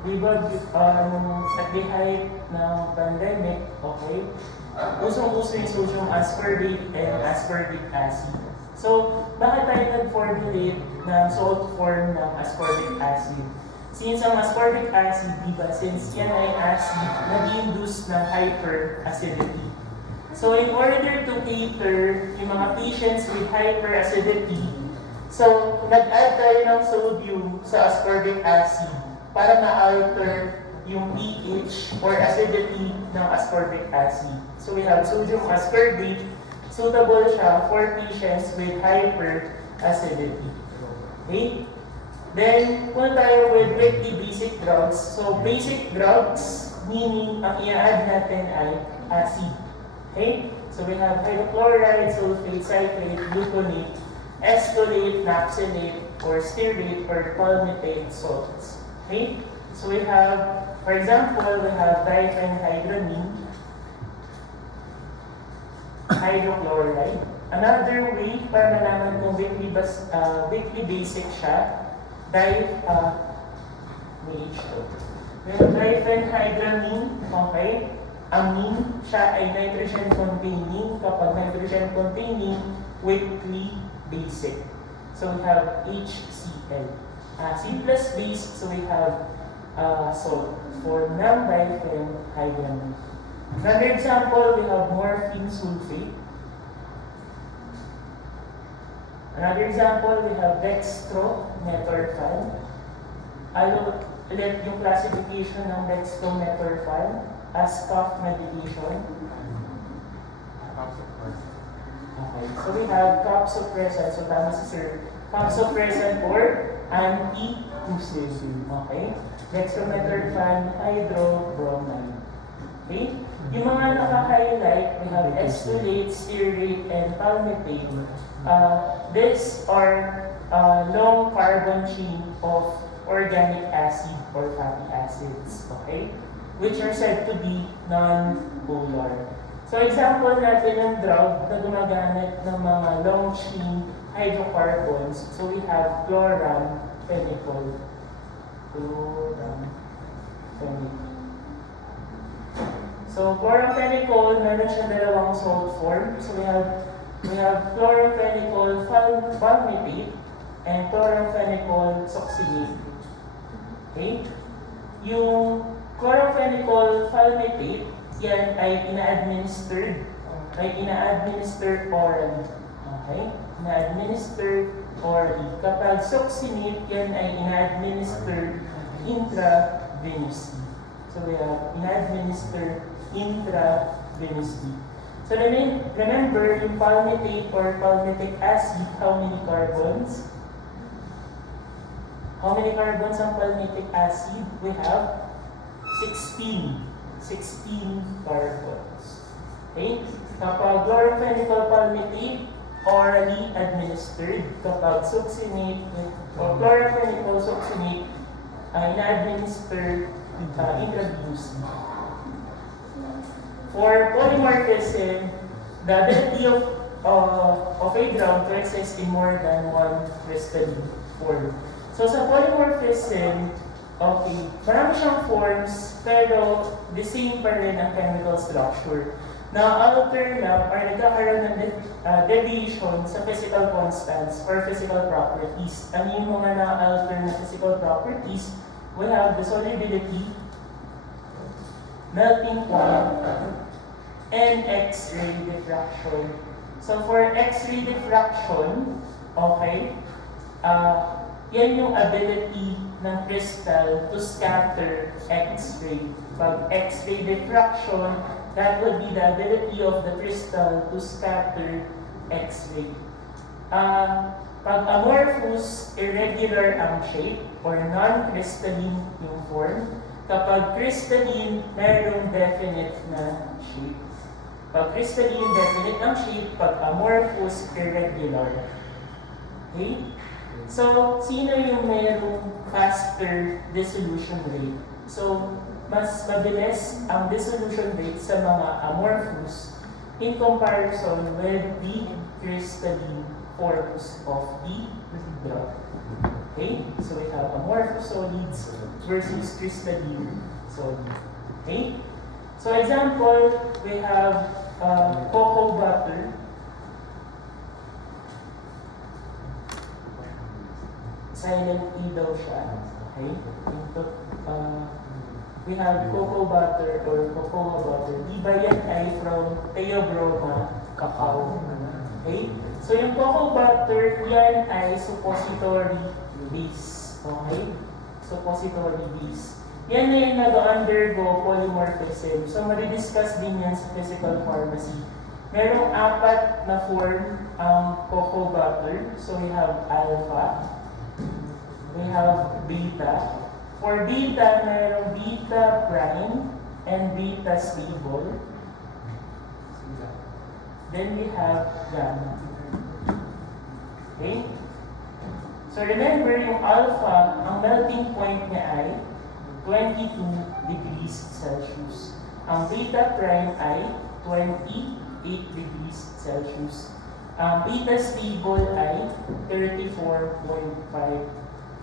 di ba, at the height ng pandemic, okay, usong-uso yung sodium ascorbate and ascorbic acid. So, bakit tayo nag-formulate ng salt form ng ascorbic acid? Since ang ascorbic acid, di ba, since yan ay acid, nag-induce ng hyperacidity. So, in order to cater yung mga patients with hyperacidity, so, nag-add tayo ng sodium sa ascorbic acid para ma-alter yung pH or acidity ng ascorbic acid. So, we have sodium ascorbate, suitable siya for patients with hyperacidity. Okay? Then, punta tayo with weekly basic drugs. So, basic drugs, meaning ang i-add natin ay acid. Okay? So, we have hydrochloride, sulfate, citrate, gluconate, escalate, naphthalate, or stearate, or palmitate salts. Okay? So, we have, for example, we have diphenhydramine, hydrochloride. Another way para malaman kung weekly basic siya, may H2. Yung diphenhydramine, okay, amine, siya ay nitrogen containing. Kapag nitrogen containing, weekly basic. So we have HCl. C plus base, so we have salt for non-diphenhydramine. Another example, we have morphine sulfate. Another example, we have dextrometorphan. I will let yung classification ng dextrometorphan as cough medication. Okay, so we have cough suppressant. So tama si sir. Cough suppressant or anti-tussive. Okay? Dextrometorphan hydrobromide. Okay? Yung mga naka-highlight, we have escalate, stearate, and palmitate. These are long carbon chain of organic acid or fatty acids, okay? Which are said to be non-polar. So example natin ng drug na gumagamit ng mga long chain hydrocarbons. So we have chloramphenicol. So chloramphenicol, meron siyang dalawang salt form. So we have chloramphenicol palmitate and chloramphenicol succinate. Okay? Yung chloramphenicol palmitate, yan ay ina-administer orally. Okay? Ina-administer orally. Kapag succinate, yan ay ina-administer intravenously. So we have ina-administer intravenously. So remember, yung palmitate or palmitic acid, how many carbons? How many carbons ang palmitic acid? We have 16 carbons. Okay? Kapag chloramphenicol palmitate, orally administered. Kapag succinate or chloramphenicol succinate, ina-administer intravenously. For polymorphism, the ability of a drug to exist in more than one crystalline form. So sa polymorphism, okay, marami siyang forms, pero the same pa rin ang chemical structure. Na-alter lang or nagkakaroon ng deviation sa physical constants or physical properties. Ano yung mga na-alter na physical properties? We have the solubility, melting point, and X-ray diffraction. So for X-ray diffraction, okay, yan yung ability ng crystal to scatter X-ray. Pag X-ray diffraction, that would be the ability of the crystal to scatter X-ray. Pag amorphous, irregular ang shape or non-crystalline yung form. Kapag crystalline, mayroong definite na shape. Pag crystalline, definite ang shape. Pag amorphous, irregular. Okay? So, sino yung mayroong faster dissolution rate? So, mas mabilis ang dissolution rate sa mga amorphous in comparison with the crystalline forms of the drug. Okay, so we have amorphous solids versus crystalline solids. Okay, so example, we have cocoa butter. Silent E daw siya. Okay, we have cocoa butter or cocoa butter. Di ba yan ay from Theobroma cacao? Okay? So yung cocoa butter, yan ay suppository base. Okay? Suppository base. Yan na yung nag-undergo polymorphism. So madidiscuss din yan sa physical pharmacy. Merong 4 na form ang cocoa butter. So we have alpha, we have beta. For beta, mayroong beta prime and beta stable. Then we have gamma. Okay? So remember, yung alpha, ang melting point niya ay 22 degrees Celsius. Ang beta prime ay 28 degrees Celsius. Ang beta stable ay 34.5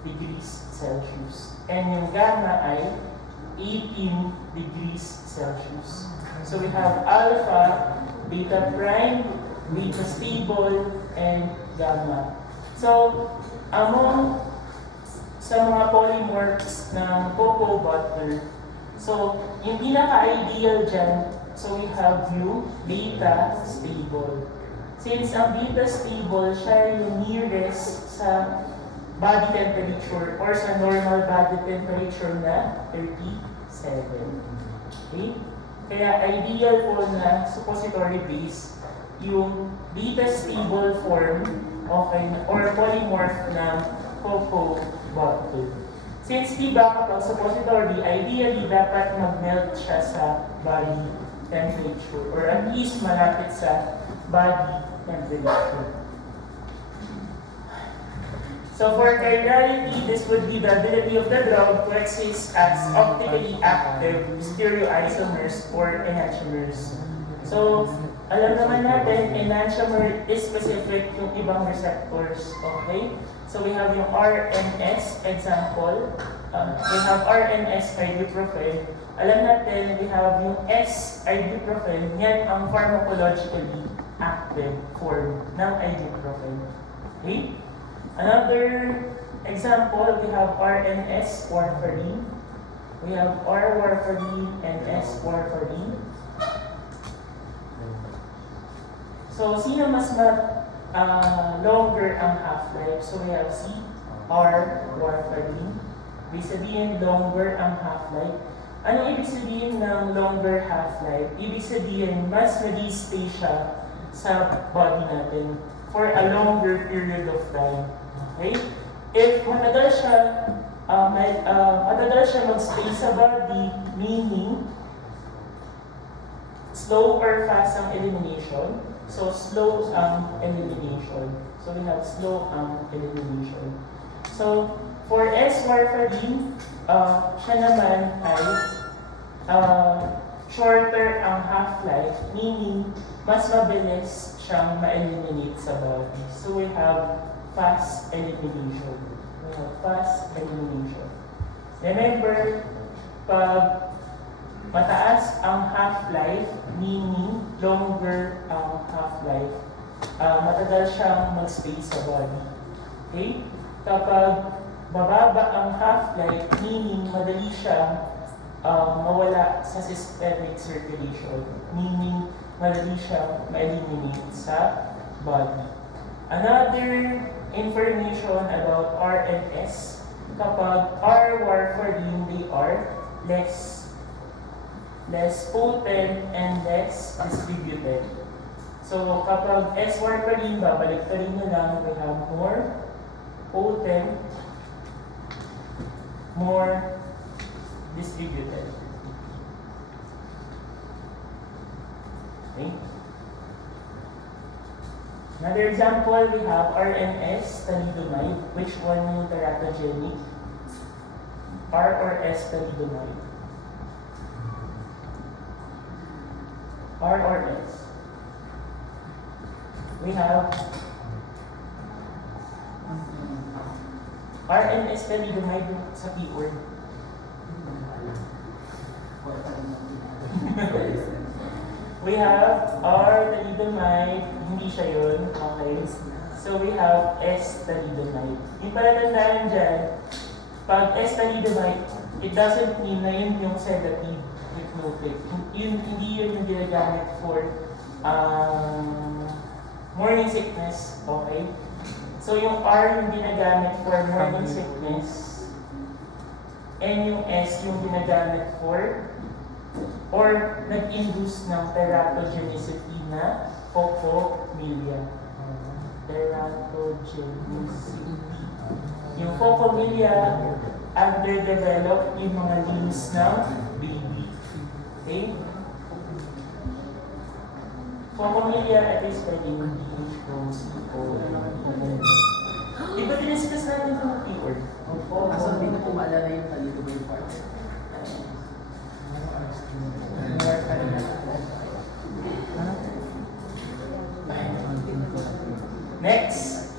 degrees Celsius. And yung gamma ay 18 degrees Celsius. So we have alpha, beta prime, beta stable, and gamma. So, among sa mga polymorphs ng cocoa butter, so yung pinaka-ideal dyan, so we have yung beta stable. Since ang beta stable, siya yung nearest sa body temperature or sa normal body temperature na 37. Okay? Kaya ideal po na suppository base yung beta stable form, okay, or polymorph ng cocoa butter. Since diba kapag suppository, ideally dapat mag-melt siya sa body temperature or at least malapit sa body temperature. So for chirality, this would be the ability of the drug to exist as optically active stereoisomers or enantiomers. So, alam naman natin, enantiomer is specific yung ibang receptors. Okay? So we have yung RNS, example. We have RNS ibuprofen. Alam natin, we have yung S-ibuprofen. Yan ang pharmacologically active form ng ibuprofen. Okay? Another example, we have RNS warfarin. We have R warfarin and S warfarin. So, sino mas longer ang half-life? So, we have C, R warfarin. Ibig sabihin, longer ang half-life. Anong ibig sabihin ng longer half-life? Ibig sabihin, mas nag-stay siya sa body natin for a longer period of time. Okay? If matagal siya mag-stay sa body, meaning slow or fast ang elimination. So, slow ang elimination. So, we have slow ang elimination. So, for S-warfarin, siya naman ay shorter ang half-life, meaning mas mabilis siyang ma-eliminate sa body. So, we have fast elimination. We have fast elimination. Remember, pag mataas ang half-life, meaning longer ang half-life, matagal siyang mag-stay sa body. Okay? Kapag bababa ang half-life, meaning madali siyang mawala sa systemic circulation, meaning madali siyang ma-eliminate sa body. Another information about RNS, kapag R warfarin, they are less potent and less distributed. So kapag S warfarin, babalik ka rin na lang, we have more potent, more distributed. Okay? Another example, we have RNS, thalidomide. Which one yung teratogenic? R or S thalidomide? R or S? We have R and S thalidomide sa keyword. We have R thalidomide, hindi siya yun. Okay. So we have S thalidomide. Yung palatandaan dyan, pag S thalidomide, it doesn't mean na yun yung sedative hypnotic. Hindi yun yung ginagamit for morning sickness. Okay. So yung R yung ginagamit for morning sickness, and yung S yung ginagamit for or nag-induce ng teratogenicity na phocomilia. Teratogenicity. Yung phocomilia, underdeveloped yung mga limbs ng baby. Okay? Phocomilia, at least pwede yung PH-C-O. Di ba diniscuss natin itong keyword? Kaso hindi na po maalala yung thalidomide part. Next,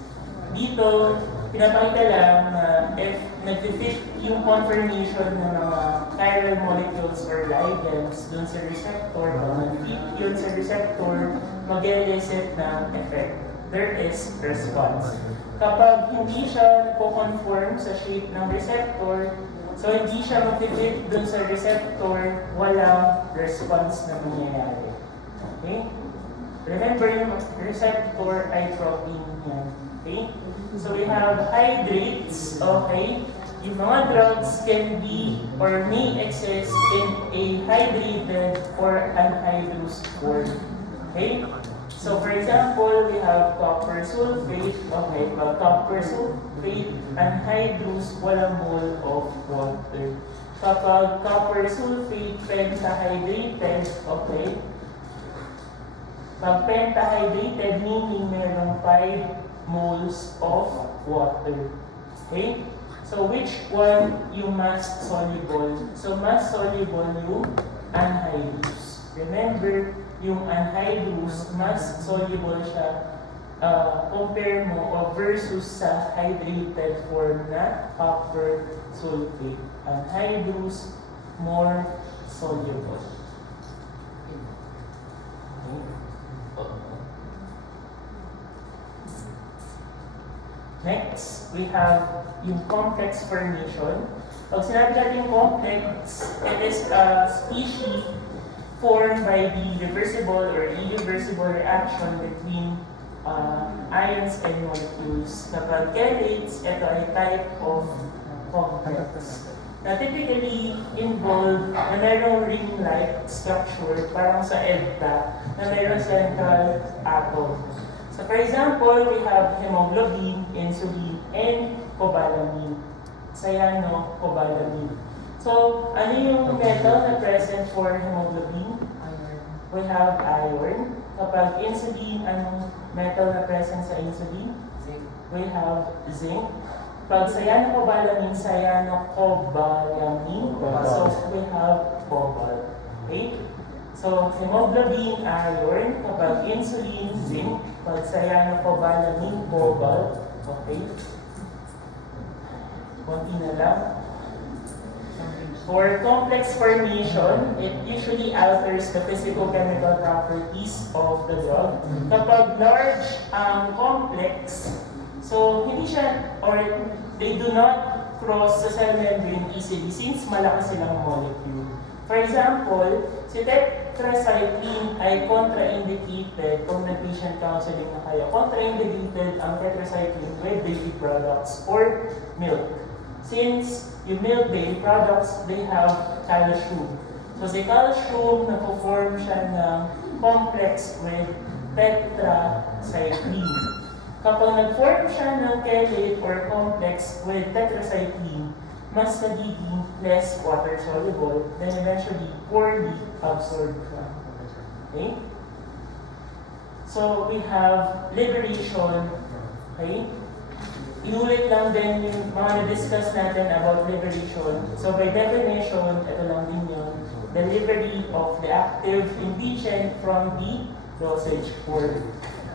dito, pinapakita lang na if nag-fit yung conformation ng mga chiral molecules or ligands dun sa receptor, nag-fit yun sa receptor, mag-elicit ng effect. There is response. Kapag hindi siya po-conform sa shape ng receptor, so hindi siya mag-fit dun sa receptor, walang response na mangyayari. Okay? Remember yung receptor ay protein yan. Okay? So we have hydrates, okay? Yung mga drugs can be or may exist in a hydrated or anhydrous form. Okay? So for example, we have copper sulfate. Okay, pag copper sulfate, anhydrous, walang mole of water. Kapag copper sulfate, pentahydrated, okay? Pag pentahydrated, meaning merong 5 moles of water. Okay? So which one yung mas soluble? So mas soluble yung anhydrous. Remember, yung anhydrous, mas soluble siya compare mo versus sa hydrated form na copper sulfate. Anhydrous, more soluble. Okay. Next, we have yung complex formation. Pag sinabi natin complex, it is a species formed by the reversible or irreversible reaction between ions and molecules. Kapag chelates, ito ay type of complex na typically involved na mayroong ring-like structure parang sa EDTA na mayroong central atom. So for example, we have hemoglobin, insulin, and cobalamin. Cyanocobalamin. So, ano yung metal na present for hemoglobin? We have iron. Kapag insulin, anong metal na present sa insulin? Zinc. We have zinc. Pag cyanocobalamin, cyanocobalamin. So, we have cobalt. Okay? So, hemoglobin, iron. Kapag insulin, zinc. Pag cyanocobalamin, cobalt. Okay? Konti na lang. For complex formation, it usually alters the physicochemical properties of the drug. Kapag large ang complex, so hindi siya, or they do not cross the cell membrane easily since malaki silang molecule. For example, si tetracycline ay contraindicated kung nag-patient counseling na kayo. Contraindicated ang tetracycline with dairy products or milk. Since yung milk dairy products, they have calcium. So si calcium, nag-form siya ng complex with tetracycline. Kapag nag-form siya ng chelate or complex with tetracycline, mas nagiging less water soluble, then eventually poorly absorbed siya. Okay? So we have liberation. Okay? Inulit lang din yung mga na-discuss natin about liberation. So by definition, ito lang din yun, delivery of the active ingredient from the dosage form.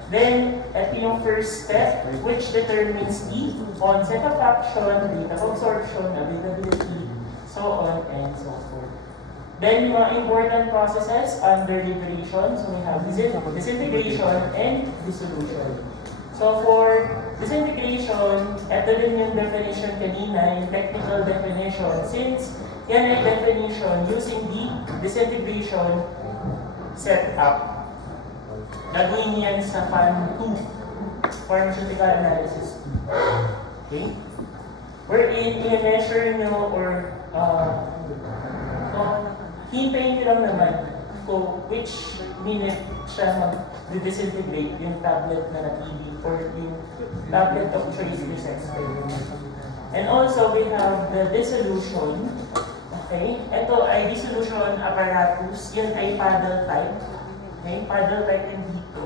Then, ito yung first step, which determines the onset of action, rate of absorption, availability, so on and so forth. Then, yung mga important processes under liberation, so we have disintegration and dissolution. So for disintegration, ito din yung definition kanina, yung technical definition, since yan ay definition using the disintegration setup. Gagawin yan sa FAN 2, Pharmaceutical Analysis 2. Okay? Wherein, i-measure nyo or hintayin nyo lang naman kung which minute siya mag-disintegrate yung tablet na natili or yung tablet of choice is experiment. And also, we have the dissolution. Okay? Ito ay dissolution apparatus. Yun ay paddle type. Okay? Paddle type yung dito.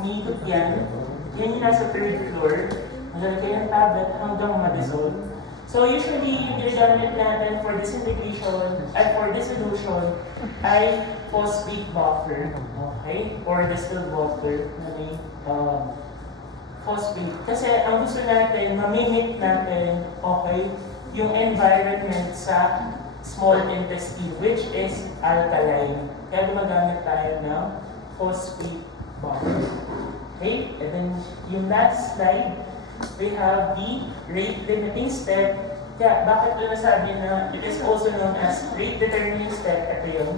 Umiikot yan. Yan yung nasa third floor. Magalagay yung tablet hanggang ma-dissolve. So usually, yung ginagamit natin for disintegration at for dissolution ay phosphate buffer, okay? Or distilled water na may phosphate. Kasi ang gusto natin, mamimik natin, okay, yung environment sa small intestine, which is alkaline. Kaya gumagamit tayo ng phosphate buffer. Okay? And then, yung last slide, we have the rate limiting step. Kaya bakit ko nasabi na it is also known as rate determining step? Ito yun.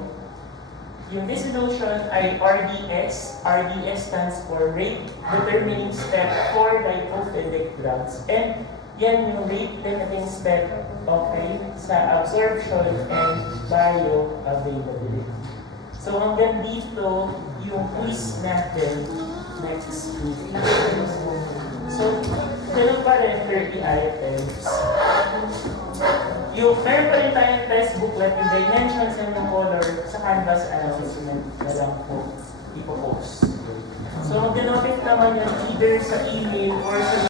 Yung dissolution ay RDS. RDS stands for rate determining step for lipophilic drugs. And yan yung rate limiting step, okay, sa absorption and bioavailability. So hanggang dito yung quiz natin next week. So, ganun pa rin 30 items. Meron pa rin tayong test booklet, yung dimensions and yung color sa Canvas announcement na lang po ipopost. So, mag-notify naman yun either sa email or sa